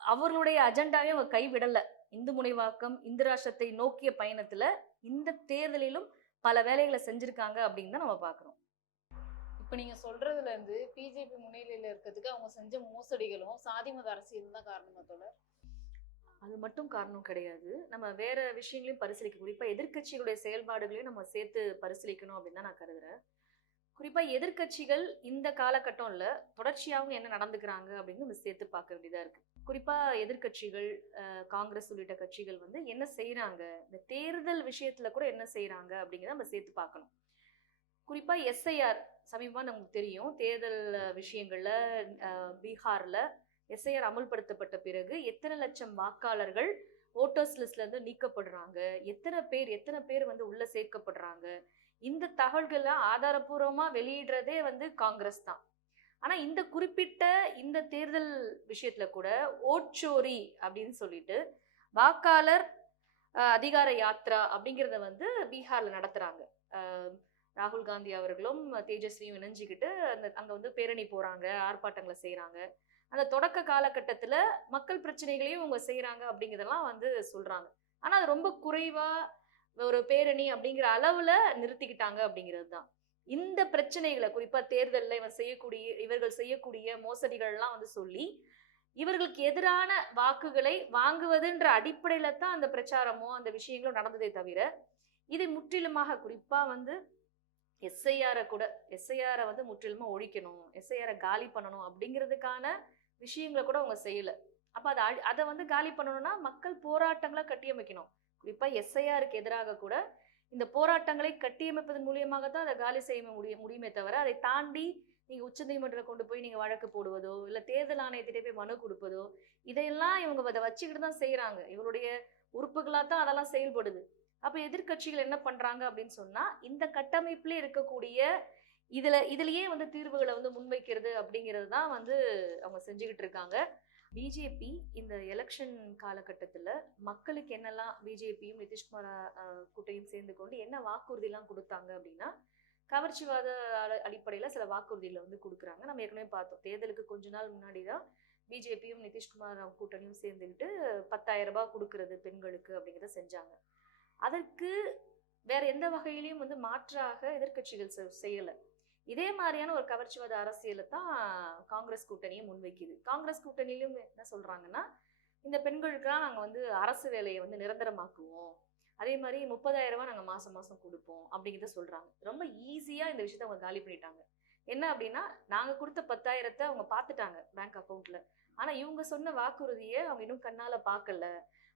அவர்களுடைய அஜெண்டாவையும் அவங்க கைவிடலை. இந்து முனைவாக்கம், இந்து ராஷ்டிரத்தை நோக்கிய பயணத்துல இந்த தேர்தலிலும் பல வேலைகளை செஞ்சிருக்காங்க அப்படின்னு தான் நம்ம பார்க்குறோம். இப்ப நீங்க சொல்றதுல இருந்து பிஜேபி முன்னிலையில இருக்கிறதுக்கு அவங்க செஞ்ச மோசடிகளும் சாதி மத அரசியலும் தான் காரணமா தோழர்? அது மட்டும் காரணம் கிடையாது. நம்ம வேற விஷயங்களையும் பரிசீலிக்க, குறிப்பா எதிர்க்கட்சிகளுடைய செயல்பாடுகளையும் நம்ம சேர்த்து பரிசீலிக்கணும் அப்படின்னு தான் நான் கருதுறேன். குறிப்பா எதிர்க்கட்சிகள் இந்த காலகட்டம்ல தொடர்ச்சியாகவும் என்ன நடந்துக்கிறாங்க அப்படின்னு நம்ம சேர்த்து பார்க்க வேண்டியதா இருக்கு. குறிப்பா எதிர்க்கட்சிகள், காங்கிரஸ் உள்ளிட்ட கட்சிகள் வந்து என்ன செய்யறாங்க, இந்த தேர்தல் விஷயத்துல கூட என்ன செய்யறாங்க அப்படிங்கிறத நம்ம சேர்த்து பார்க்கணும். குறிப்பா எஸ்ஐஆர் சமீபமா நமக்கு தெரியும், தேர்தல் விஷயங்கள்ல பீகார்ல எஸ்ஐஆர் அமல்படுத்தப்பட்ட பிறகு எத்தனை லட்சம் வாக்காளர்கள் ஓட்டர்ஸ் லிஸ்ட்ல இருந்து நீக்கப்படுறாங்க, எத்தனை பேர் வந்து உள்ள சேர்க்கப்படுறாங்க, இந்த தகவல்களை ஆதாரபூர்வமா வெளியிடுறதே வந்து காங்கிரஸ் தான். ஆனா இந்த குறிப்பிட்ட இந்த தேர்தல் விஷயத்துல கூட ஓட்சோரி அப்படின்னு சொல்லிட்டு வாக்காளர் அதிகார யாத்ரா அப்படிங்கிறத வந்து பீகார்ல நடத்துறாங்க. ராகுல் காந்தி அவர்களும் தேஜஸ்வியும் இணைஞ்சிக்கிட்டு அங்க வந்து பேரணி போறாங்க, ஆர்ப்பாட்டங்களை செய்யறாங்க. அந்த தொடக்க காலகட்டத்துல மக்கள் பிரச்சனைகளையும் இவங்க செய்யறாங்க அப்படிங்கிறதெல்லாம் வந்து சொல்றாங்க. ஆனா அது ரொம்ப குறைவா ஒரு பேரணி அப்படிங்கிற அளவுல நிறுத்திக்கிட்டாங்க அப்படிங்கிறது தான். இந்த பிரச்சனைகளை குறிப்பா தேர்தலில் இவர்கள் செய்யக்கூடிய மோசடிகள் எல்லாம் வந்து சொல்லி இவர்களுக்கு எதிரான வாக்குகளை வாங்குவதுன்ற அடிப்படையில தான் அந்த பிரச்சாரமோ அந்த விஷயங்களும் நடந்ததே தவிர இதை முற்றிலுமாக, குறிப்பா வந்து எஸ்ஐஆரை வந்து முற்றிலுமா ஒழிக்கணும், எஸ்ஐஆரை காலி பண்ணணும் அப்படிங்கிறதுக்கான விஷயங்களை கூட அவங்க செய்யல. அப்ப அதை வந்து காலி பண்ணணும்னா மக்கள் போராட்டங்களை கட்டியமைக்கணும். குறிப்பா எஸ்ஐஆருக்கு எதிராக கூட இந்த போராட்டங்களை கட்டியமைப்பதன் மூலியமாக தான் அதை காலி செய்ய முடியுமே தவிர அதை தாண்டி நீங்க உச்சநீதிமன்றத்தில் கொண்டு போய் நீங்க வழக்கு போடுவதோ இல்ல தேர்தல் ஆணையத்திட்டே போய் மனு கொடுப்பதோ இதையெல்லாம் இவங்க அதை வச்சுக்கிட்டு தான் செய்யறாங்க. இவருடைய உறுப்புகளா தான் அதெல்லாம் செயல்படுது. அப்ப எதிர்கட்சிகள் என்ன பண்றாங்க அப்படின்னு சொன்னா இந்த கட்டமைப்புல இருக்கக்கூடிய இதுலயே வந்து தீர்வுகளை வந்து முன்வைக்கிறது அப்படிங்கிறது தான் வந்து அவங்க செஞ்சுக்கிட்டு இருக்காங்க. பிஜேபி இந்த எலெக்ஷன் காலகட்டத்துல மக்களுக்கு என்னெல்லாம் பிஜேபியும் நிதிஷ்குமார் கூட்டையும் சேர்ந்து கொண்டு என்ன வாக்குறுதிலாம் கொடுத்தாங்க அப்படின்னா, கவர்ச்சிவாத அடிப்படையில சில வாக்குறுதிகளை வந்து கொடுக்குறாங்க. நம்ம ஏற்கனவே பார்த்தோம், தேர்தலுக்கு கொஞ்ச நாள் முன்னாடி தான் பிஜேபியும் நிதிஷ்குமார் கூட்டணியும் சேர்ந்துக்கிட்டு 10,000 ரூபாய் கொடுக்கறது பெண்களுக்கு அப்படிங்கிறத செஞ்சாங்க. அதற்கு வேற எந்த வகையிலையும் வந்து மாற்றாக எதிர்க்கட்சிகள் செய்யல. இதே மாதிரியான ஒரு கவர்ச்சிவாத அரசியலை தான் காங்கிரஸ் கூட்டணியும் முன்வைக்குது. காங்கிரஸ் கூட்டணியிலும் என்ன சொல்றாங்கன்னா, இந்த பெண்களுக்கெல்லாம் நாங்க வந்து அரசு வேலையை வந்து நிரந்தரமாக்குவோம், அதே மாதிரி 30,000 ரூபாய் நாங்க மாசம் மாசம் கொடுப்போம் அப்படிங்கிறத சொல்றாங்க. ரொம்ப ஈஸியா இந்த விஷயத்த அவங்க காலி பண்ணிட்டாங்க. என்ன அப்படின்னா, நாங்க கொடுத்த 10,000 அவங்க பார்த்துட்டாங்க பேங்க் அக்கௌண்ட்ல. ஆனா இவங்க சொன்ன வாக்குறுதியை அவங்க இன்னும் கண்ணால பார்க்கல.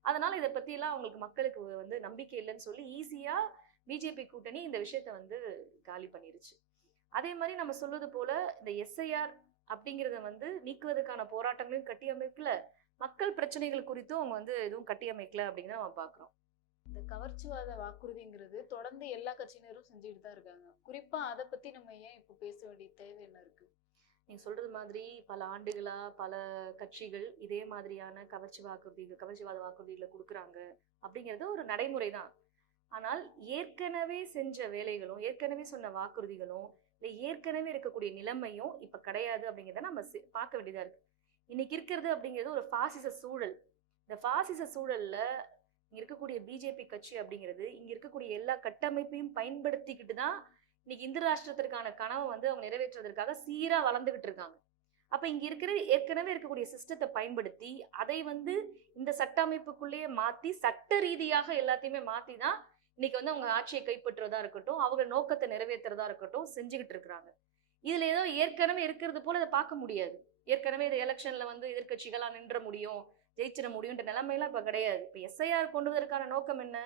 அதனால இதை பத்தி எல்லாம் அவங்களுக்கு மக்களுக்கு வந்து நம்பிக்கை இல்லைன்னு சொல்லி ஈஸியா பிஜேபி கூட்டணி இந்த விஷயத்த வந்து காலி பண்ணிருச்சு. அதே மாதிரி நம்ம சொல்வது போல இந்த எஸ்ஐஆர் அப்படிங்கிறத வந்து நீக்குவதற்கான போராட்டங்களையும் கட்டியமைக்கல, மக்கள் பிரச்சனைகள் குறித்தும் அவங்க வந்து எதுவும் கட்டியமைக்கல அப்படிங்கிறத நம்ம பாக்குறோம். இந்த கவர்ச்சிவாத வாக்குறுதிங்கிறது தொடர்ந்து எல்லா கட்சியினரும் செஞ்சுட்டு தான் இருக்காங்க. குறிப்பா அதை பத்தி நம்ம ஏன் இப்போ பேச வேண்டிய தேவை என்ன இருக்கு? நீங்க சொல்றது மாதிரி பல ஆண்டுகளா பல கட்சிகள் இதே மாதிரியான கவர்ச்சிவாத வாக்குறுதிகளை கொடுக்குறாங்க அப்படிங்கிறது ஒரு நடைமுறை தான். ஆனால் ஏற்கனவே செஞ்ச வேலைகளும் ஏற்கனவே சொன்ன வாக்குறுதிகளும் இல்லை ஏற்கனவே இருக்கக்கூடிய நிலைமையும் இப்ப கிடையாது அப்படிங்கிறத நம்ம பார்க்க வேண்டியதா இருக்கு. இன்னைக்கு இருக்கிறது அப்படிங்கிறது ஒரு பாசிச சூழல். இந்த பாசிச சூழல்ல இங்க இருக்கக்கூடிய பிஜேபி கட்சி அப்படிங்கிறது இங்க இருக்கக்கூடிய எல்லா கட்டமைப்பையும் பயன்படுத்திக்கிட்டு தான் இன்னைக்கு இந்து ராஷ்டிரத்திற்கான கனவை வந்து அவங்க நிறைவேற்றுவதற்காக சீரா வளர்ந்துகிட்டு இருக்காங்க. அப்ப இங்க இருக்கிற ஏற்கனவே இருக்கக்கூடிய சிஸ்டத்தை பயன்படுத்தி அதை வந்து இந்த சட்ட அமைப்புக்குள்ளேயே மாத்தி சட்ட ரீதியாக எல்லாத்தையுமே மாத்தி தான் இன்னைக்கு வந்து அவங்க ஆட்சியை கைப்பற்றுவதா இருக்கட்டும், அவங்க நோக்கத்தை நிறைவேற்றுறதா இருக்கட்டும் செஞ்சுக்கிட்டு இருக்கிறாங்க. இதுல ஏதோ ஏற்கனவே இருக்கிறது போல அதை பார்க்க முடியாது. ஏற்கனவே இந்த எலெக்ஷன்ல வந்து எதிர்கட்சிகளா நின்ற முடியும், ஜெயிச்சிட முடியும்ன்ற நிலைமையெல்லாம் இப்ப கிடையாது. இப்ப எஸ்ஐஆர் கொண்டு வருவதற்கான நோக்கம் என்ன?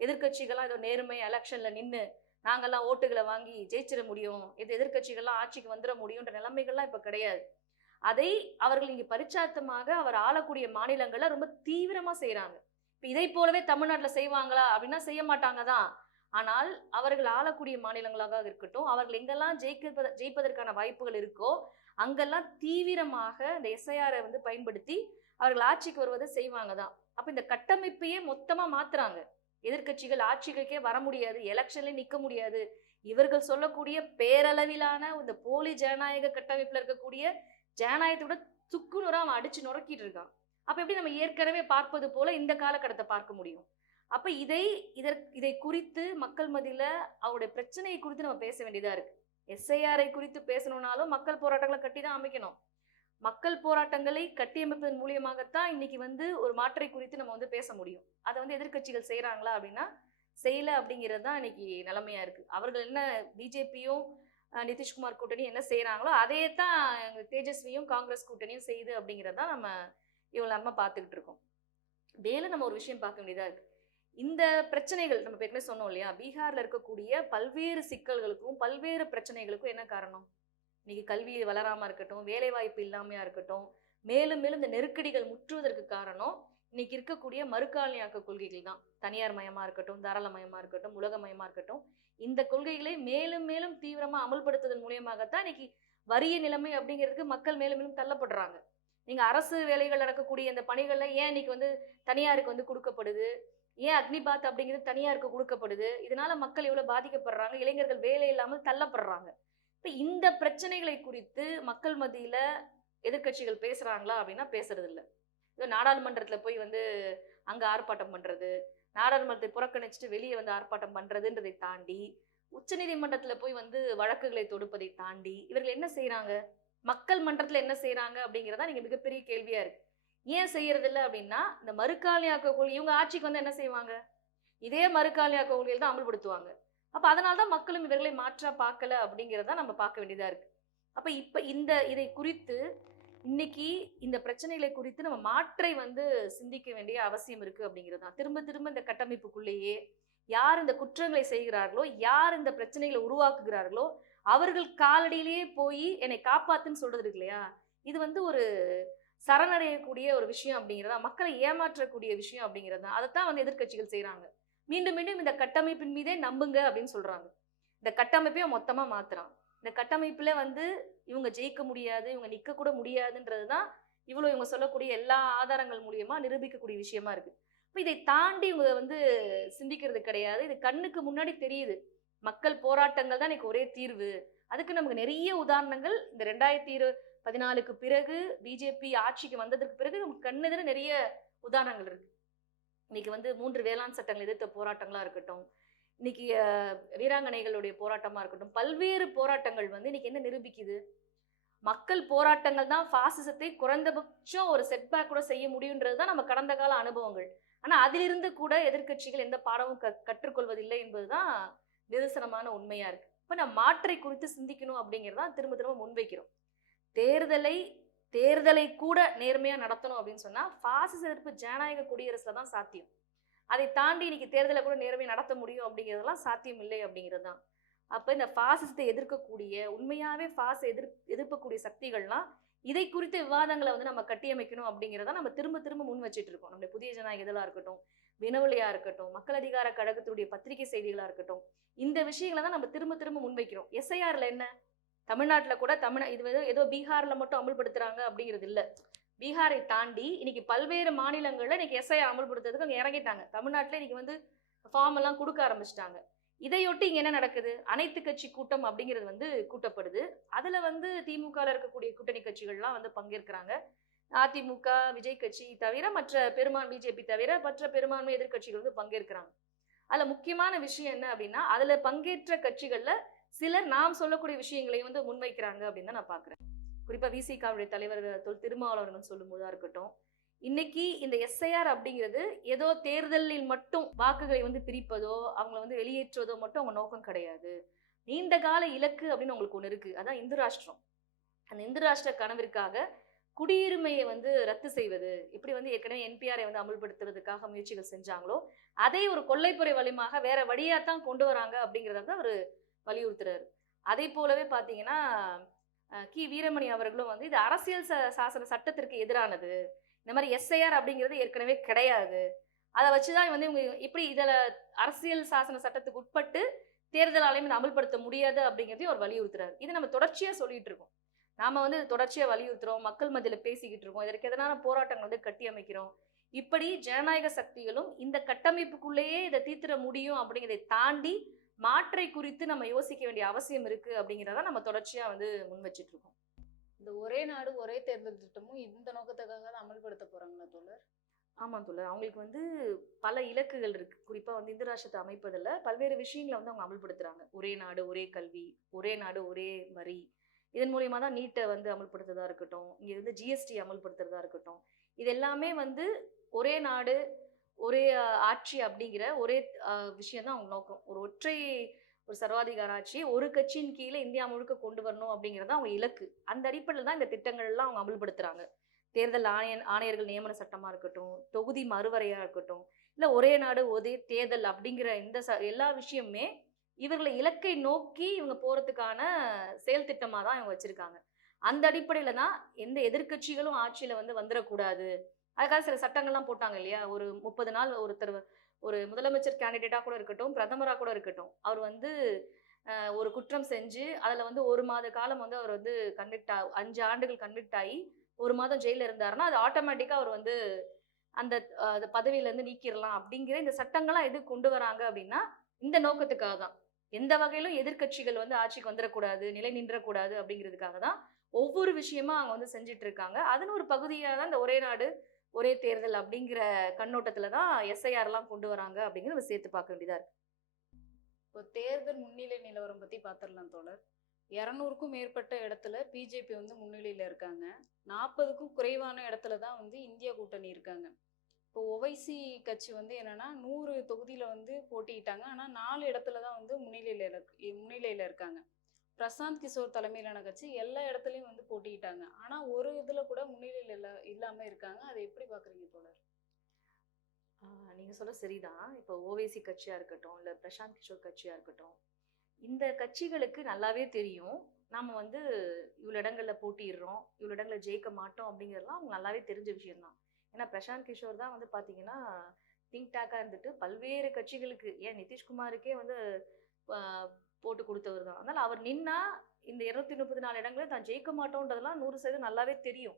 எதிர்கட்சிகளா ஏதோ நேர்மை எலெக்ஷன்ல நின்று நாங்கெல்லாம் ஓட்டுகளை வாங்கி ஜெயிச்சிட முடியும், இது எதிர்கட்சிகள்லாம் ஆட்சிக்கு வந்துட முடியும்ன்ற நிலைமைகள்லாம் இப்ப கிடையாது. அதை அவர்கள் இங்க பரிச்சார்த்தமாக அவர் ஆளக்கூடிய மாநிலங்கள்ல ரொம்ப தீவிரமா செய்யறாங்க. இப்ப இதை போலவே தமிழ்நாட்டுல செய்வாங்களா அப்படின்னா செய்ய மாட்டாங்க தான். ஆனால் அவர்கள் ஆளக்கூடிய மாநிலங்களாக இருக்கட்டும், அவர்கள் எங்கெல்லாம் ஜெயிப்பதற்கான வாய்ப்புகள் இருக்கோ அங்கெல்லாம் தீவிரமாக இந்த எஸ்ஐஆரை வந்து பயன்படுத்தி அவர்கள் ஆட்சிக்கு வருவதை செய்வாங்க தான். அப்ப இந்த கட்டமைப்பையே மொத்தமா மாத்துறாங்க. எதிர்கட்சிகள் ஆட்சிகளுக்கே வர முடியாது, எலெக்ஷன்ல நிக்க முடியாது. இவர்கள் சொல்லக்கூடிய பேரளவிலான இந்த போலி ஜனநாயக கட்டமைப்புல இருக்கக்கூடிய ஜனநாயகத்தோட துக்குநூறா அவன் அடிச்சு நுறக்கிட்டு இருக்கான். அப்ப எப்படி நம்ம ஏற்கனவே பார்ப்பது போல இந்த காலகட்டத்தை பார்க்க முடியும்? அப்ப இதை குறித்து மக்கள் மத்தியில அவருடைய பிரச்சனையை குறித்து நம்ம பேச வேண்டியதா இருக்கு. எஸ்ஐஆரை குறித்து பேசணும்னாலும் மக்கள் போராட்டங்களை கட்டி தான் அமைக்கணும். மக்கள் போராட்டங்களை கட்டியமைப்பதன் மூலியமாகத்தான் இன்னைக்கு வந்து ஒரு மாற்றை குறித்து நம்ம வந்து பேச முடியும். அதை வந்து எதிர்கட்சிகள் செய்யறாங்களா அப்படின்னா செய்யல அப்படிங்கிறது தான் இன்னைக்கு நிலைமையா இருக்கு. அவர்கள் என்ன பிஜேபியும் நிதிஷ்குமார் கூட்டணி என்ன செய்யறாங்களோ அதே தான் தேஜஸ்வியும் காங்கிரஸ் கூட்டணியும் செய்யுது அப்படிங்கிறதான் நம்ம இவ்வளவு நம்ம பார்த்துக்கிட்டு இருக்கோம். வேலை நம்ம ஒரு விஷயம் பார்க்க வேண்டியதா இருக்கு. இந்த பிரச்சனைகள் நம்ம ஏற்கனவே சொன்னோம் இல்லையா, பீகார்ல இருக்கக்கூடிய பல்வேறு சிக்கல்களுக்கும் பல்வேறு பிரச்சனைகளுக்கும் என்ன காரணம்? இன்னைக்கு கல்வி வளராம இருக்கட்டும், வேலை வாய்ப்பு இல்லாமையா இருக்கட்டும், மேலும் மேலும் இந்த நெருக்கடிகள் முற்றுவதற்கு காரணம் இன்னைக்கு இருக்கக்கூடிய மறுகாலனியாக்க கொள்கைகள் தான். தனியார் மயமா இருக்கட்டும், தாராளமயமா இருக்கட்டும், உலகமயமா இருக்கட்டும், இந்த கொள்கைகளை மேலும் மேலும் தீவிரமா அமல்படுத்துவதன் மூலியமாகத்தான் இன்னைக்கு வறிய நிலைமை அப்படிங்கிறதுக்கு மக்கள் மேலும் மேலும் தள்ளப்படுறாங்க. நீங்க அரசு வேலைகள் நடக்கக்கூடிய இந்த பணிகள்ல ஏன் இன்னைக்கு வந்து தனியாருக்கு வந்து கொடுக்கப்படுது? ஏன் அக்னிபாத் அப்படிங்கிறது தனியாருக்கு கொடுக்கப்படுது? இதனால மக்கள் எவ்வளவு பாதிக்கப்படுறாங்க, இளைஞர்கள் வேலை இல்லாமல் தள்ளப்படுறாங்க. இப்ப இந்த பிரச்சனைகளை குறித்து மக்கள் மத்தியில எதிர்கட்சிகள் பேசுறாங்களா அப்படின்னா பேசுறது இல்லை. நாடாளுமன்றத்துல போய் வந்து அங்க ஆர்ப்பாட்டம் பண்றது, நாடாளுமன்றத்தை புறக்கணிச்சுட்டு வெளியே வந்து ஆர்ப்பாட்டம் பண்றதுன்றதை தாண்டி உச்ச நீதிமன்றத்துல போய் வந்து வழக்குகளை தொடுப்பதை தாண்டி இவர்கள் என்ன செய்யறாங்க, மக்கள் மன்றத்துல என்ன செய்யறாங்க அப்படிங்கிறதா நீங்க மிகப்பெரிய கேள்வியா இருக்கு. ஏன் செய்யறது இல்லை அப்படின்னா இந்த மறுகாலியாக்க கொள்கை இவங்க ஆட்சிக்கு வந்து என்ன செய்வாங்க, இதே மறுகாலியாக்க கொள்கையில் தான் அமல்படுத்துவாங்க. அப்ப அதனால்தான் மக்களும் இவர்களை மாற்றா பார்க்கல அப்படிங்கிறத நம்ம பார்க்க வேண்டியதா இருக்கு. அப்ப இப்ப இதை குறித்து இன்னைக்கு இந்த பிரச்சனைகளை குறித்து நம்ம மாற்றை வந்து சிந்திக்க வேண்டிய அவசியம் இருக்கு அப்படிங்கிறது தான். திரும்ப திரும்ப இந்த கட்டமைப்புக்குள்ளேயே யார் இந்த குற்றங்களை செய்கிறார்களோ, யார் இந்த பிரச்சனைகளை உருவாக்குகிறார்களோ அவர்கள் காலடியிலேயே போய் என்னை காப்பாத்துன்னு சொல்றது இருக்கு இல்லையா, இது வந்து ஒரு சரணடையக்கூடிய ஒரு விஷயம் அப்படிங்கிறதா, மக்களை ஏமாற்றக்கூடிய விஷயம் அப்படிங்கிறது தான். அதைத்தான் வந்து எதிர்கட்சிகள் செய்யறாங்க. மீண்டும் மீண்டும் இந்த கட்டமைப்பின் மீதே நம்புங்க அப்படின்னு சொல்றாங்க. இந்த கட்டமைப்பையும் மொத்தமா மாத்துறான். இந்த கட்டமைப்புல வந்து இவங்க ஜெயிக்க முடியாது, இவங்க நிக்க கூட முடியாதுன்றதுதான் இவ்வளவு இவங்க சொல்லக்கூடிய எல்லா ஆதாரங்கள் மூலியமா நிரூபிக்கக்கூடிய விஷயமா இருக்கு. இப்ப இதை தாண்டி இவங்க வந்து சிந்திக்கிறது கிடையாது. இது கண்ணுக்கு முன்னாடி தெரியுது. மக்கள் போராட்டங்கள் தான் இன்னைக்கு ஒரே தீர்வு. அதுக்கு நமக்கு நிறைய உதாரணங்கள் இந்த 2014க்கு பிறகு பிஜேபி ஆட்சிக்கு வந்ததற்கு பிறகு நமக்கு கண்ணெதிர நிறைய உதாரணங்கள் இருக்கு. இன்னைக்கு வந்து 3 வேளாண் சட்டங்கள் எதிர்த்த போராட்டங்களா இருக்கட்டும், இன்னைக்கு வீராங்கனைகளுடைய போராட்டமா இருக்கட்டும், பல்வேறு போராட்டங்கள் வந்து இன்னைக்கு என்ன நிரூபிக்குது? மக்கள் போராட்டங்கள் தான் பாசிசத்தை குறைந்தபட்சம் ஒரு செட்பேக் கூட செய்ய முடியுன்றது தான் நம்ம கடந்த கால அனுபவங்கள். ஆனா அதிலிருந்து கூட எதிர்க்கட்சிகள் எந்த பாடமும் கற்றுக்கொள்வதில்லை என்பதுதான் நிதர்சனமான உண்மையா இருக்கு. இப்ப நம்ம மாற்றை குறித்து சிந்திக்கணும் அப்படிங்கிறதா திரும்ப திரும்ப முன்வைக்கிறோம். தேர்தலை தேர்தலை கூட நேர்மையா நடத்தணும் அப்படின்னு சொன்னா பாசிச எதிர்ப்பு ஜனநாயக குடியரசுல தான் சாத்தியம். அதை தாண்டி இன்னைக்கு தேர்தலை கூட நேர்மையா நடத்த முடியும் அப்படிங்கிறதெல்லாம் சாத்தியம் இல்லை அப்படிங்கிறது தான். அப்ப இந்த பாசிசத்தை எதிர்க்கக்கூடிய உண்மையாவே எதிர்க்கக்கூடிய சக்திகள்லாம் இதை குறித்த விவாதங்களை வந்து நம்ம கட்டியமைக்கணும் அப்படிங்கிறத நம்ம திரும்ப திரும்ப முன் வச்சிட்டு இருக்கோம். நம்முடைய புதிய ஜனநாயக இதழா இருக்கட்டும், வினவலியா இருக்கட்டும், மக்கள் அதிகார கழகத்துடைய பத்திரிகை செய்திகளா இருக்கட்டும், இந்த விஷயங்களை தான் நம்ம திரும்ப திரும்ப முன்வைக்கிறோம். எஸ்ஐஆர்ல என்ன தமிழ்நாட்டுல கூட இது ஏதோ பீகார்ல மட்டும் அமல்படுத்துறாங்க அப்படிங்கிறது இல்ல. பீகாரை தாண்டி இன்னைக்கு பல்வேறு மாநிலங்கள்ல இன்னைக்கு எஸ்ஐஆர் அமல்படுத்துறதுக்கு அங்க இறங்கிட்டாங்க. தமிழ்நாட்டுல இன்னைக்கு வந்து ஃபார்ம் எல்லாம் கொடுக்க ஆரம்பிச்சிட்டாங்க. இதையொட்டி இங்க என்ன நடக்குது? அனைத்து கட்சி கூட்டம் அப்படிங்கிறது வந்து கூட்டப்படுது. அதுல வந்து திமுகல இருக்கக்கூடிய கூட்டணி கட்சிகள்லாம் வந்து பங்கேற்கிறாங்க. அதிமுக, விஜய் கட்சி தவிர மற்ற பிஜேபி தவிர மற்ற பெரும்பான்மை எதிர்க்கட்சிகள் வந்து பங்கேற்கிறாங்க. அதுல முக்கியமான விஷயம் என்ன அப்படின்னா, அதுல பங்கேற்ற கட்சிகள்ல சிலர் நாம் சொல்லக்கூடிய விஷயங்களையும் வந்து முன்வைக்கிறாங்க அப்படின்னு தான் நான் பாக்குறேன். குறிப்பா விசிகாவுடைய தலைவர் திருமாவளவன் சொல்லும் போதா இருக்கட்டும், இன்னைக்கு இந்த எஸ்ஐஆர் அப்படிங்கிறது ஏதோ தேர்தலில் மட்டும் வாக்குகளை வந்து பிரிப்பதோ அவங்களை வந்து வெளியேற்றுவதோ மட்டும் அவங்க நோக்கம் கிடையாது. நீண்ட கால இலக்கு அப்படின்னு உங்களுக்கு ஒண்ணு இருக்கு. அதான் இந்து ராஷ்டிரம். அந்த இந்து ராஷ்டிர கனவிற்காக குடியுரிமையை வந்து ரத்து செய்வது, இப்படி வந்து ஏற்கனவே என்பிஆரை வந்து அமல்படுத்துறதுக்காக முயற்சிகள் செஞ்சாங்களோ அதை ஒரு கொள்ளைப்புறை வழியாக வேற வழியாத்தான் கொண்டு வராங்க அப்படிங்கிறத வந்து அவரு வலியுறுத்துறாரு. அதே போலவே பாத்தீங்கன்னா கி வீரமணி அவர்களும் வந்து இது அரசியல் சாசன சட்டத்திற்கு எதிரானது, இந்த மாதிரி எஸ்ஐஆர் அப்படிங்கிறது ஏற்கனவே கிடையாது, அதை வச்சுதான் வந்து இவங்க இப்படி இதுல அரசியல் சாசன சட்டத்துக்கு உட்பட்டு தேர்தல் ஆணையம் அமல்படுத்த முடியாது அப்படிங்கிறதையும் அவர் வலியுறுத்துறாரு. இது நம்ம தொடர்ச்சியா சொல்லிட்டு இருக்கோம். நாம வந்து தொடர்ச்சியா வலியுறுத்துறோம், மக்கள் மத்தியில பேசிக்கிட்டு இருக்கோம், இதற்கு எதனால போராட்டங்கள் வந்து கட்டி அமைக்கிறோம். இப்படி ஜனநாயக சக்திகளும் இந்த கட்டமைப்புக்குள்ளேயே இதை தீர்த்திட முடியும் அப்படிங்கிறதை தாண்டி மாற்றை குறித்து நம்ம யோசிக்க வேண்டிய அவசியம் இருக்கு அப்படிங்கிறத நம்ம தொடர்ச்சியா வந்து முன் வச்சிட்டு இருக்கோம். இந்த ஒரே நாடு ஒரே தேர்தல் திட்டமும் இந்த நோக்கத்துக்காக தான் அமல்படுத்த போறாங்களா தோழர்? ஆமா தோழர், அவங்களுக்கு வந்து பல இலக்குகள் இருக்கு. குறிப்பா வந்து இந்து ராஷ்டிரத்தை அமைப்பதில் பல்வேறு விஷயங்களை வந்து அவங்க அமல்படுத்துறாங்க. ஒரே நாடு ஒரே கல்வி, ஒரே நாடு ஒரே வரி, இதன் மூலியமா தான் நீட்டை வந்து அமல்படுத்துறதா இருக்கட்டும், இங்க வந்து ஜிஎஸ்டி அமல்படுத்துறதா இருக்கட்டும், இது எல்லாமே வந்து ஒரே நாடு ஒரே ஆட்சி அப்படிங்கிற ஒரே விஷயம் தான் அவங்க நோக்கம். ஒரு சர்வாதிகார ஆட்சி ஒரு கட்சியின் கீழே இந்தியா முழுக்க கொண்டு வரணும் அப்படிங்கிறது அவங்க இலக்கு. அந்த அடிப்படையில் தான் இந்த திட்டங்கள் எல்லாம் அவங்க அமல்படுத்துறாங்க. தேர்தல் ஆணையர்கள் நியமன சட்டமா இருக்கட்டும், தொகுதி மறுவரையா இருக்கட்டும், இல்ல ஒரே நாடு ஒரே தேர்தல் அப்படிங்கிற இந்த எல்லா விஷயமுமே இவர்களை இலக்கை நோக்கி இவங்க போறதுக்கான செயல் திட்டமா தான் இவங்க வச்சிருக்காங்க. அந்த அடிப்படையில தான் எந்த எதிர்க்கட்சிகளும் ஆட்சியில வந்து வந்துடக்கூடாது, அதுக்காக சில சட்டங்கள்லாம் போட்டாங்க இல்லையா. ஒரு 30 நாள் ஒருத்தர் ஒரு முதலமைச்சர் கேண்டிடேட்டா கூட இருக்கட்டும், பிரதமரா கூட இருக்கட்டும், அவர் வந்து ஒரு குற்றம் செஞ்சு அதுல வந்து 1 மாத காலம் வந்து அவர் வந்து 5 ஆண்டுகள் கன்விக்ட் ஆகி 1 மாதம் ஜெயில இருந்தாருன்னா அது ஆட்டோமேட்டிக்கா அவர் வந்து அந்த பதவியில இருந்து நீக்கிடலாம் அப்படிங்கிற இந்த சட்டங்கள்லாம் எது கொண்டு வராங்க அப்படின்னா இந்த நோக்கத்துக்காக தான். எந்த வகையிலும் எதிர்க்கட்சிகள் வந்து ஆட்சிக்கு வந்துடக்கூடாது, நிலை நின்றக்கூடாது அப்படிங்கிறதுக்காக தான் ஒவ்வொரு விஷயமா அவங்க வந்து செஞ்சுட்டு இருக்காங்க. அதன் ஒரு பகுதியாக தான் இந்த ஒரே நாடு ஒரே தேர்தல் அப்படிங்கிற கண்ணோட்டத்துல தான் எஸ்ஐஆர் எல்லாம் கொண்டு வராங்க அப்படிங்கிறத சேர்த்து பார்க்க வேண்டியதா இருக்கு. இப்போ தேர்தல் முன்னிலை நிலவரம் பத்தி பாத்திரலாம் தோழர். 200க்கும் மேற்பட்ட இடத்துல பிஜேபி வந்து முன்னிலையில இருக்காங்க. 40க்கும் குறைவான இடத்துல தான் வந்து இந்தியா கூட்டணி இருக்காங்க. இப்போ ஒவைசி கட்சி வந்து என்னன்னா 100 தொகுதியில வந்து போட்டியிட்டாங்க. ஆனா 4 இடத்துல தான் வந்து முன்னிலையில இருக்காங்க. பிரசாந்த் கிஷோர் தலைமையிலான கட்சி எல்லா இடத்துலயும் வந்து போட்டியிட்டாங்க. ஆனா ஒரு இதுல கூட முன்னிலையில இல்லாம இருக்காங்க. அதை எப்படி பாக்குறீங்க தோழர்? நீங்க சொல்ல சரிதான். இப்போ ஓவைசி கட்சியா இருக்கட்டும், இல்ல பிரசாந்த் கிஷோர் கட்சியா இருக்கட்டும், இந்த கட்சிகளுக்கு நல்லாவே தெரியும் நாம வந்து இவ்வளவு இடங்கள்ல போட்டிடுறோம், இவ்வளவு இடங்கள்ல ஜெயிக்க மாட்டோம் அப்படிங்கிறதுலாம் அவங்க நல்லாவே தெரிஞ்ச விஷயம் தான். ஏன்னா பிரசாந்த் கிஷோர் தான் வந்து பாத்தீங்கன்னா திங்க் டேக்கா இருந்துட்டு பல்வேறு கட்சிகளுக்கு, ஏன் நிதிஷ்குமாருக்கே வந்து போட்டு கொடுத்தவர் தான். அதனால அவர் நின்னா இந்த 234 இடங்களை தான் ஜெயிக்க மாட்டோன்றதெல்லாம் 100% நல்லாவே தெரியும்.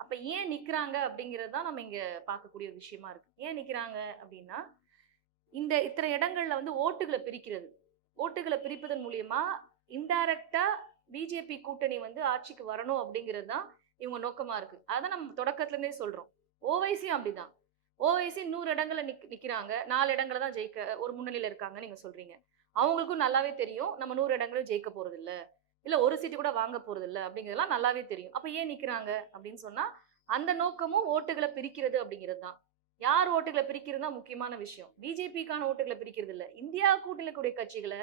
அப்ப ஏன் நிக்கிறாங்க அப்படிங்கிறது தான் நம்ம இங்க பார்க்கக்கூடிய ஒரு விஷயமா இருக்கு. ஏன் நிக்கிறாங்க அப்படின்னா, இந்த இத்தனை இடங்கள்ல வந்து ஓட்டுகளை பிரிக்கிறது. ஓட்டுகளை பிரிப்பதன் மூலியமா இன்டைரக்டா பிஜேபி கூட்டணி வந்து ஆட்சிக்கு வரணும் அப்படிங்கிறது தான் இவங்க நோக்கமா இருக்கு. அதான் நம்ம தொடக்கத்துல இருந்தே சொல்றோம். ஓவைசியும் அப்படிதான். ஓவைசி 100 இடங்கள்ல நிக்கிறாங்க. 4 இடங்கள தான் ஜெயிக்க ஒரு முன்னணியில இருக்காங்கன்னு நீங்க சொல்றீங்க. அவங்களுக்கும் நல்லாவே தெரியும். நம்ம 100 இடங்களும் ஜெயிக்க போறதில்ல. இல்ல ஒரு சீட்டு கூட வாங்க போறதில்ல அப்படிங்கிறதெல்லாம் நல்லாவே தெரியும். அப்ப ஏன் நிக்கிறாங்க அப்படின்னு சொன்னா, அந்த நோக்கமும் ஓட்டுகள பிரிக்கிறது அப்படிங்கிறது தான். யார் ஓட்டுகள பிரிக்கிறது தான் முக்கியமான விஷயம். பிஜேபிக்கான ஓட்டுகள பிரிக்கிறது இல்ல. இந்தியா கூட்டணியில இருக்கக்கூடிய கட்சிகள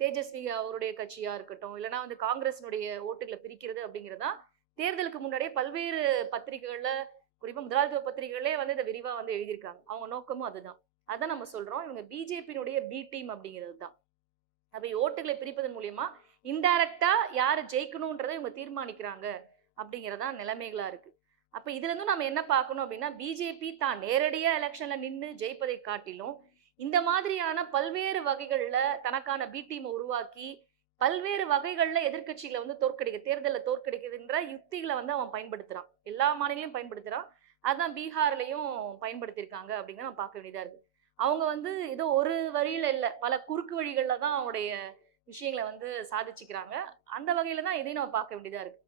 தேஜஸ்வி அவருடைய கட்சியா இருக்கட்டும், இல்லன்னா வந்து காங்கிரஸினுடைய ஓட்டுகள பிரிக்கிறது அப்படிங்கிறது தான் தேர்தலுக்கு முன்னாடியே பல்வேறு பத்திரிகைகள்ல, குறிப்பா முதலாளித்துவ பத்திரிகைகளே வந்து இத விரிவா வந்து எழுதியிருக்காங்க. அவங்க நோக்கமும் அதுதான். அதான் நம்ம சொல்றோம். இவங்க பிஜேபியினுடைய பி டீம் அப்படிங்கிறது தான். அப்ப ஓட்டுகளை பிரிப்பதன் மூலியமா இன்டைரக்டா யாரு ஜெயிக்கணும்ன்றதை இவங்க தீர்மானிக்கிறாங்க அப்படிங்கறதா நிலைமைகளா இருக்கு. அப்ப இதுல இருந்தும் நம்ம என்ன பார்க்கணும் அப்படின்னா, பிஜேபி தான் நேரடியா எலெக்ஷன்ல நின்னு ஜெயிப்பதை காட்டிலும் இந்த மாதிரியான பல்வேறு வகைகள்ல தனக்கான பி டீமை உருவாக்கி பல்வேறு வகைகள்ல எதிர்க்கட்சிகளை வந்து தோற்கடிக்க தேர்தலில் தோற்கடிக்கிறதுன்ற யுக்திகளை வந்து அவன் பயன்படுத்துறான். எல்லா மாநிலையும் பயன்படுத்துறான். அதான் பீகார்லயும் பயன்படுத்தியிருக்காங்க அப்படின்னு நம்ம பார்க்க வேண்டியதா இருக்கு. அவங்க வந்து ஏதோ ஒரு வழியில இல்ல, பல குறுக்கு வழிகள்ல தான் அவங்களுடைய விஷயங்கள வந்து சாதிச்சுக்கிறாங்க. அந்த வகையில தான் இதையும் நம்ம பார்க்க வேண்டியதா இருக்கு.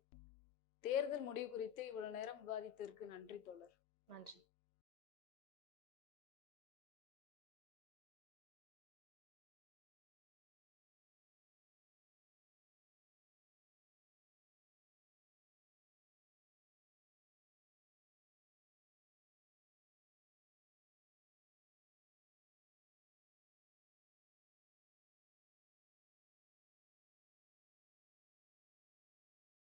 தேர்தல் முடிவு குறித்து இவ்வளவு நேரம் விவாதித்ததற்கு நன்றி தோழர். நன்றி.